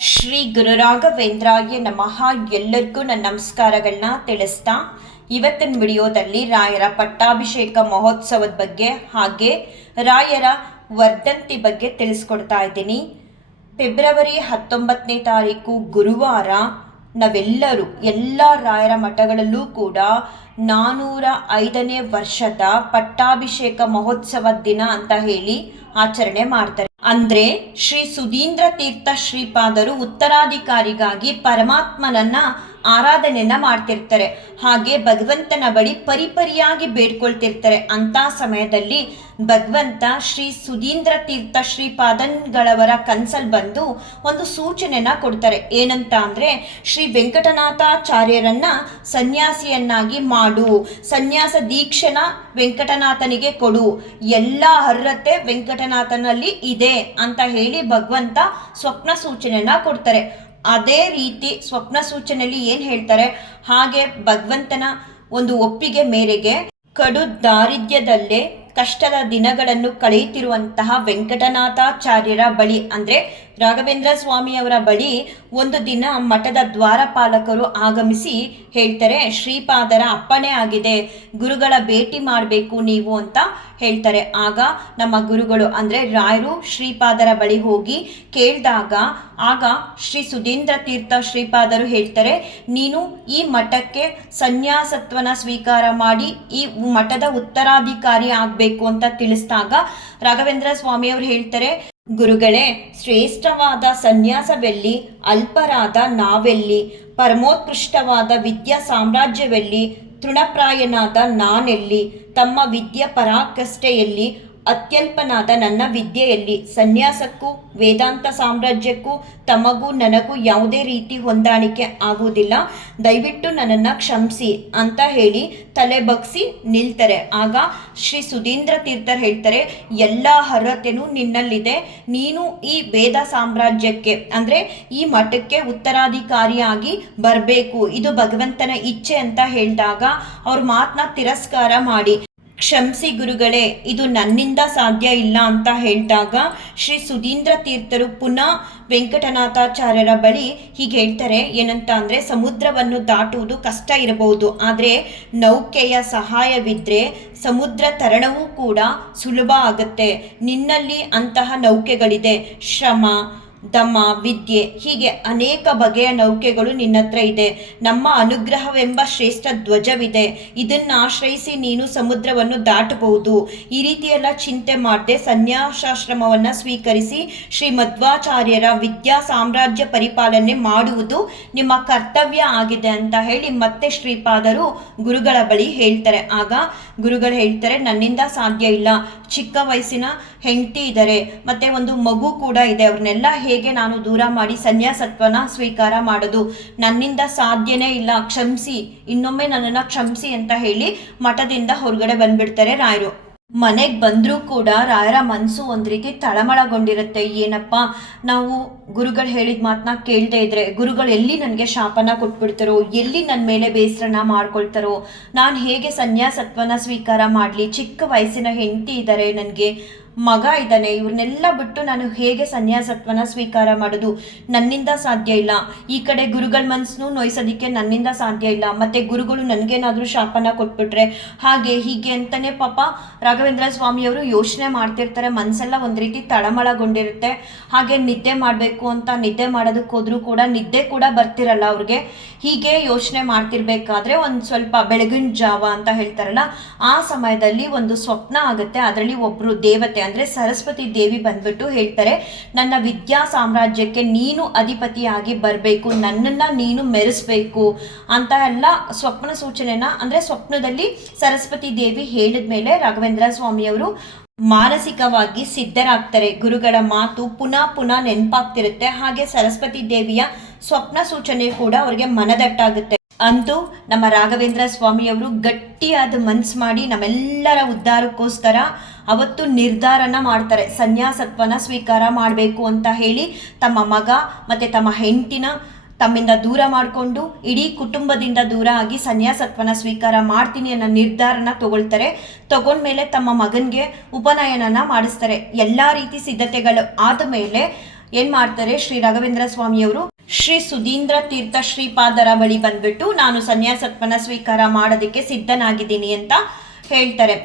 ಶ್ರೀ ಗುರುರಾಘವೇಂದ್ರಾಯ ನಮಃ. ಎಲ್ಲರಿಗೂ ನನ್ನ ನಮಸ್ಕಾರಗಳನ್ನ ತಿಳಿಸ್ತಾ ಇವತ್ತಿನ ವಿಡಿಯೋದಲ್ಲಿ ರಾಯರ ಪಟ್ಟಾಭಿಷೇಕ ಮಹೋತ್ಸವದ ಬಗ್ಗೆ ಹಾಗೆ ರಾಯರ ವರ್ಧಂತಿ ಬಗ್ಗೆ ತಿಳಿಸ್ಕೊಡ್ತಾ ಇದ್ದೀನಿ. ಫೆಬ್ರವರಿ 19ನೇ ತಾರೀಕು ಗುರುವಾರ ನಾವೆಲ್ಲರೂ ಎಲ್ಲ ರಾಯರ ಮಠಗಳಲ್ಲೂ ಕೂಡ 405ನೇ ವರ್ಷದ ಪಟ್ಟಾಭಿಷೇಕ ಮಹೋತ್ಸವ ದಿನ ಅಂತ ಹೇಳಿ ಆಚರಣೆ ಮಾಡ್ತಾರೆ. ಅಂದ್ರೆ ಶ್ರೀ ಸುಧೀಂದ್ರ ತೀರ್ಥ ಶ್ರೀಪಾದರು ಉತ್ತರಾಧಿಕಾರಿಗಾಗಿ ಪರಮಾತ್ಮನನ್ನ ಆರಾಧನೆಯನ್ನ ಮಾಡ್ತಿರ್ತಾರೆ. ಹಾಗೆ ಭಗವಂತನ ಬಳಿ ಪರಿಪರಿಯಾಗಿ ಬೇಡ್ಕೊಳ್ತಿರ್ತಾರೆ. ಅಂತ ಸಮಯದಲ್ಲಿ ಭಗವಂತ ಶ್ರೀ ಸುಧೀಂದ್ರ ತೀರ್ಥ ಶ್ರೀಪಾದನ್ಗಳವರ ಕನ್ಸಲ್ ಬಂದು ಒಂದು ಸೂಚನೆಯನ್ನ ಕೊಡ್ತಾರೆ. ಏನಂತ ಅಂದ್ರೆ ಶ್ರೀ ವೆಂಕಟನಾಥಾಚಾರ್ಯರನ್ನ ಸನ್ಯಾಸಿಯನ್ನಾಗಿ ಮಾಡು, ಸನ್ಯಾಸ ದೀಕ್ಷೆನ ವೆಂಕಟನಾಥನಿಗೆ ಕೊಡು, ಎಲ್ಲ ಅರ್ಹತೆ ವೆಂಕಟನಾಥನಲ್ಲಿ ಇದೆ ಅಂತ ಹೇಳಿ ಭಗವಂತ ಸ್ವಪ್ನ ಸೂಚನೆಯನ್ನ ಕೊಡ್ತಾರೆ. ಅದೇ ರೀತಿ ಸ್ವಪ್ನ ಸೂಚನೆಯಲ್ಲಿ ಏನ್ ಹೇಳ್ತಾರೆ, ಹಾಗೆ ಭಗವಂತನ ಒಂದು ಒಪ್ಪಿಗೆ ಮೇರೆಗೆ ಕಡು ದಾರಿದ್ರ್ಯದಲ್ಲೇ ಕಷ್ಟದ ದಿನಗಳನ್ನು ಕಳೆಯುತ್ತಿರುವಂತಹ ವೆಂಕಟನಾಥಾಚಾರ್ಯರ ಬಳಿ ಅಂದ್ರೆ ರಾಘವೇಂದ್ರ ಸ್ವಾಮಿಯವರ ಬಳಿ ಒಂದು ದಿನ ಮಠದ ದ್ವಾರಪಾಲಕರು ಆಗಮಿಸಿ ಹೇಳ್ತಾರೆ, ಶ್ರೀಪಾದರ ಅಪ್ಪಣೆ ಆಗಿದೆ, ಗುರುಗಳ ಭೇಟಿ ಮಾಡಬೇಕು ನೀವು ಅಂತ ಹೇಳ್ತಾರೆ. ಆಗ ನಮ್ಮ ಗುರುಗಳು ಅಂದ್ರೆ ರಾಯರು ಶ್ರೀಪಾದರ ಬಳಿ ಹೋಗಿ ಕೇಳಿದಾಗ ಆಗ ಶ್ರೀ ಸುಧೀಂದ್ರ ತೀರ್ಥ ಶ್ರೀಪಾದರು ಹೇಳ್ತಾರೆ, ನೀನು ಈ ಮಠಕ್ಕೆ ಸನ್ಯಾಸತ್ವನ ಸ್ವೀಕಾರ ಮಾಡಿ ಈ ಮಠದ ಉತ್ತರಾಧಿಕಾರಿ ಆಗಬೇಕು ಅಂತ ತಿಳಿಸಿದಾಗ ರಾಘವೇಂದ್ರ ಸ್ವಾಮಿಯವರು ಹೇಳ್ತಾರೆ, ಗುರುಗಳೇ, ಶ್ರೇಷ್ಠವಾದ ಸನ್ಯಾಸವೆಲ್ಲಿ, ಅಲ್ಪರಾದ ನಾವೆಲ್ಲಿ, ಪರಮೋತ್ಕೃಷ್ಟವಾದ ವಿದ್ಯಾ ಸಾಮ್ರಾಜ್ಯವೆಲ್ಲಿ, ತೃಣಪ್ರಾಯನಾದ ನಾನೆಲ್ಲಿ, ತಮ್ಮ ವಿದ್ಯೆ ಪರಾಕಷ್ಟೆಯಲ್ಲಿ, ಅತ್ಯಲ್ಪನಾದ ನನ್ನ ವಿದ್ಯೆಯಲ್ಲಿ, ಸನ್ಯಾಸಕ್ಕೂ ವೇದಾಂತ ಸಾಮ್ರಾಜ್ಯಕ್ಕೂ ತಮಗೂ ನನಗೂ ಯಾವುದೇ ರೀತಿ ಹೊಂದಾಣಿಕೆ ಆಗುವುದಿಲ್ಲ, ದಯವಿಟ್ಟು ನನ್ನನ್ನು ಕ್ಷಮಿಸಿ ಅಂತ ಹೇಳಿ ತಲೆ ಬಗ್ಸಿ ನಿಲ್ತಾರೆ. ಆಗ ಶ್ರೀ ಸುಧೀಂದ್ರ ತೀರ್ಥರ್ ಹೇಳ್ತಾರೆ, ಎಲ್ಲ ಅರ್ಹತೆನೂ ನಿನ್ನಲ್ಲಿದೆ, ನೀನು ಈ ವೇದ ಸಾಮ್ರಾಜ್ಯಕ್ಕೆ ಅಂದ್ರೆ ಈ ಮಠಕ್ಕೆ ಉತ್ತರಾಧಿಕಾರಿಯಾಗಿ ಬರಬೇಕು, ಇದು ಭಗವಂತನ ಇಚ್ಛೆ ಅಂತ ಹೇಳಿದಾಗ ಅವ್ರ ಮಾತನ್ನ ತಿರಸ್ಕಾರ ಮಾಡಿ ಕ್ಷಮಿಸಿ ಗುರುಗಳೇ, ಇದು ನನ್ನಿಂದ ಸಾಧ್ಯ ಇಲ್ಲ ಅಂತ ಹೇಳಿದಾಗ ಶ್ರೀ ಸುಧೀಂದ್ರ ತೀರ್ಥರು ಪುನಃ ವೆಂಕಟನಾಥಾಚಾರ್ಯರ ಬಳಿ ಹೀಗೆ ಹೇಳ್ತಾರೆ, ಏನಂತ ಅಂದರೆ ಸಮುದ್ರವನ್ನು ದಾಟುವುದು ಕಷ್ಟ ಇರಬಹುದು, ಆದರೆ ನೌಕೆಯ ಸಹಾಯವಿದ್ದರೆ ಸಮುದ್ರ ತರಣವೂ ಕೂಡ ಸುಲಭ ಆಗುತ್ತೆ, ನಿನ್ನಲ್ಲಿ ಅಂತಹ ನೌಕೆಗಳಿದೆ, ಶ್ರಮ ದಮ ವಿದ್ಯೆ ಹೀಗೆ ಅನೇಕ ಬಗೆಯ ನೌಕೆಗಳು ನಿನ್ನ ಹತ್ರ ಇದೆ, ನಮ್ಮ ಅನುಗ್ರಹವೆಂಬ ಶ್ರೇಷ್ಠ ಧ್ವಜವಿದೆ, ಇದನ್ನು ಆಶ್ರಯಿಸಿ ನೀನು ಸಮುದ್ರವನ್ನು ದಾಟಬಹುದು. ಈ ರೀತಿಯೆಲ್ಲ ಚಿಂತೆ ಮಾಡದೆ ಸನ್ಯಾಸಾಶ್ರಮವನ್ನು ಸ್ವೀಕರಿಸಿ ಶ್ರೀ ಮಧ್ವಾಚಾರ್ಯರ ವಿದ್ಯಾ ಸಾಮ್ರಾಜ್ಯ ಪರಿಪಾಲನೆ ಮಾಡುವುದು ನಿಮ್ಮ ಕರ್ತವ್ಯ ಆಗಿದೆ ಅಂತ ಹೇಳಿ ಮತ್ತೆ ಶ್ರೀಪಾದರು ಗುರುಗಳ ಬಳಿ ಹೇಳ್ತಾರೆ. ಆಗ ಗುರುಗಳು ಹೇಳ್ತಾರೆ, ನನ್ನಿಂದ ಸಾಧ್ಯ ಇಲ್ಲ, ಚಿಕ್ಕ ವಯಸ್ಸಿನ ಹೆಂಡತಿ ಇದ್ದಾರೆ, ಮತ್ತೆ ಒಂದು ಮಗು ಕೂಡ ಇದೆ, ಅವ್ರನ್ನೆಲ್ಲ ಹೇಗೆ ನಾನು ದೂರ ಮಾಡಿ ಸನ್ಯಾಸತ್ವನ ಸ್ವೀಕಾರ ಮಾಡೋದು, ನನ್ನಿಂದ ಸಾಧ್ಯನೇ ಇಲ್ಲ, ಕ್ಷಮಿಸಿ, ಇನ್ನೊಮ್ಮೆ ನನ್ನನ್ನು ಕ್ಷಮಿಸಿ ಅಂತ ಹೇಳಿ ಮಠದಿಂದ ಹೊರಗಡೆ ಬಂದ್ಬಿಡ್ತಾರೆ ರಾಯರು. ಮನೆಗೆ ಬಂದರೂ ಕೂಡ ರಾಯರ ಮನಸ್ಸು ಒಂದು ರೀತಿ ತಳಮಳಗೊಂಡಿರುತ್ತೆ. ಏನಪ್ಪ, ನಾವು ಗುರುಗಳು ಹೇಳಿದ ಮಾತನ್ನ ಕೇಳದೇ ಇದ್ರೆ ಗುರುಗಳು ಎಲ್ಲಿ ನನಗೆ ಶಾಪನ ಕೊಟ್ಬಿಡ್ತಾರೋ, ಎಲ್ಲಿ ನನ್ನ ಮೇಲೆ ಬೇಸರನ ಮಾಡ್ಕೊಳ್ತಾರೋ, ನಾನು ಹೇಗೆ ಸನ್ಯಾಸತ್ವನ ಸ್ವೀಕಾರ ಮಾಡಲಿ, ಚಿಕ್ಕ ವಯಸ್ಸಿನ ಹೆಂಡತಿ ಇದ್ದಾರೆ, ನನಗೆ ಮಗ ಇದ್ದಾನೆ, ಇವ್ರನ್ನೆಲ್ಲ ಬಿಟ್ಟು ನಾನು ಹೇಗೆ ಸನ್ಯಾಸತ್ವನ ಸ್ವೀಕಾರ ಮಾಡೋದು, ನನ್ನಿಂದ ಸಾಧ್ಯ ಇಲ್ಲ. ಈ ಕಡೆ ಗುರುಗಳ ಮನಸ್ಸನ್ನು ನೋಯಿಸೋದಕ್ಕೆ ನನ್ನಿಂದ ಸಾಧ್ಯ ಇಲ್ಲ, ಮತ್ತೆ ಗುರುಗಳು ನನಗೇನಾದರೂ ಶಾಪನ ಕೊಟ್ಬಿಟ್ರೆ ಹಾಗೆ ಹೀಗೆ ಅಂತಾನೆ ಪಾಪ ರಾಘವೇಂದ್ರ ಸ್ವಾಮಿಯವರು ಯೋಚನೆ ಮಾಡ್ತಿರ್ತಾರೆ. ಮನಸ್ಸೆಲ್ಲ ಒಂದು ರೀತಿ ತಳಮಳಗೊಂಡಿರುತ್ತೆ. ಹಾಗೆ ನಿದ್ದೆ ಮಾಡಬೇಕು ಅಂತ ನಿದ್ದೆ ಮಾಡೋದಕ್ಕೆ ಹೋದ್ರೂ ಕೂಡ ನಿದ್ದೆ ಕೂಡ ಬರ್ತಿರಲ್ಲ ಅವ್ರಿಗೆ. ಹೀಗೆ ಯೋಚನೆ ಮಾಡ್ತಿರ್ಬೇಕಾದ್ರೆ ಒಂದು ಸ್ವಲ್ಪ ಬೆಳಗಿನ ಜಾವ ಅಂತ ಹೇಳ್ತಾರಲ್ಲ, ಆ ಸಮಯದಲ್ಲಿ ಒಂದು ಸ್ವಪ್ನ ಆಗುತ್ತೆ. ಅದರಲ್ಲಿ ಒಬ್ರು ದೇವತೆ ಅಂದ್ರೆ ಸರಸ್ವತಿ ದೇವಿ ಬಂದ್ಬಿಟ್ಟು ಹೇಳ್ತಾರೆ, ನನ್ನ ವಿದ್ಯಾ ಸಾಮ್ರಾಜ್ಯಕ್ಕೆ ನೀನು ಅಧಿಪತಿಯಾಗಿ ಬರಬೇಕು, ನನ್ನನ್ನ ನೀನು ಮೆರೆಸ್ಬೇಕು ಅಂತ ಎಲ್ಲ ಸ್ವಪ್ನ ಸೂಚನೆನ ಅಂದ್ರೆ ಸ್ವಪ್ನದಲ್ಲಿ ಸರಸ್ವತಿ ದೇವಿ ಹೇಳಿದ ಮೇಲೆ ರಾಘವೇಂದ್ರ ಸ್ವಾಮಿಯವರು ಮಾನಸಿಕವಾಗಿ ಸಿದ್ಧರಾಗ್ತಾರೆ. ಗುರುಗಳ ಮಾತು ಪುನಃ ಪುನಃ ನೆನಪಾಗ್ತಿರುತ್ತೆ. ಹಾಗೆ ಸರಸ್ವತಿ ದೇವಿಯ ಸ್ವಪ್ನ ಸೂಚನೆ ಕೂಡ ಅವರಿಗೆ ಮನದಟ್ಟಾಗುತ್ತೆ. ಅಂತೂ ನಮ್ಮ ರಾಘವೇಂದ್ರ ಸ್ವಾಮಿಯವರು ಗಟ್ಟಿಯಾದ ಮನ್ಸು ಮಾಡಿ ನಮ್ಮೆಲ್ಲರ ಉದ್ಧಾರಕ್ಕೋಸ್ಕರ ಅವತ್ತು ನಿರ್ಧಾರನ ಮಾಡ್ತಾರೆ, ಸನ್ಯಾಸತ್ವನ ಸ್ವೀಕಾರ ಮಾಡಬೇಕು ಅಂತ ಹೇಳಿ ತಮ್ಮ ಮಗ ಮತ್ತು ತಮ್ಮ ಹೆಂಡತಿನ ತಮ್ಮಿಂದ ದೂರ ಮಾಡಿಕೊಂಡು ಇಡೀ ಕುಟುಂಬದಿಂದ ದೂರ ಆಗಿ ಸನ್ಯಾಸತ್ವನ ಸ್ವೀಕಾರ ಮಾಡ್ತೀನಿ ಅನ್ನೋ ನಿರ್ಧಾರನ ತಗೊಳ್ತಾರೆ. ತಗೊಂಡ್ಮೇಲೆ ತಮ್ಮ ಮಗನಿಗೆ ಉಪನಯನನ ಮಾಡಿಸ್ತಾರೆ. ಎಲ್ಲ ರೀತಿ ಸಿದ್ಧತೆಗಳು ಆದ ಮೇಲೆ ಏನ್ ಮಾಡ್ತಾರೆ, ಶ್ರೀ ರಾಘವೇಂದ್ರ ಸ್ವಾಮಿಯವರು ಶ್ರೀ ಸುಧೀಂದ್ರ ತೀರ್ಥ ಶ್ರೀಪಾದರ ಬಳಿ ಬಂದ್ಬಿಟ್ಟು ನಾನು ಸನ್ಯಾಸತ್ವನ ಸ್ವೀಕಾರ ಮಾಡೋದಕ್ಕೆ ಸಿದ್ಧನಾಗಿದ್ದೀನಿ ಅಂತ ಹೇಳ್ತಾರೆ.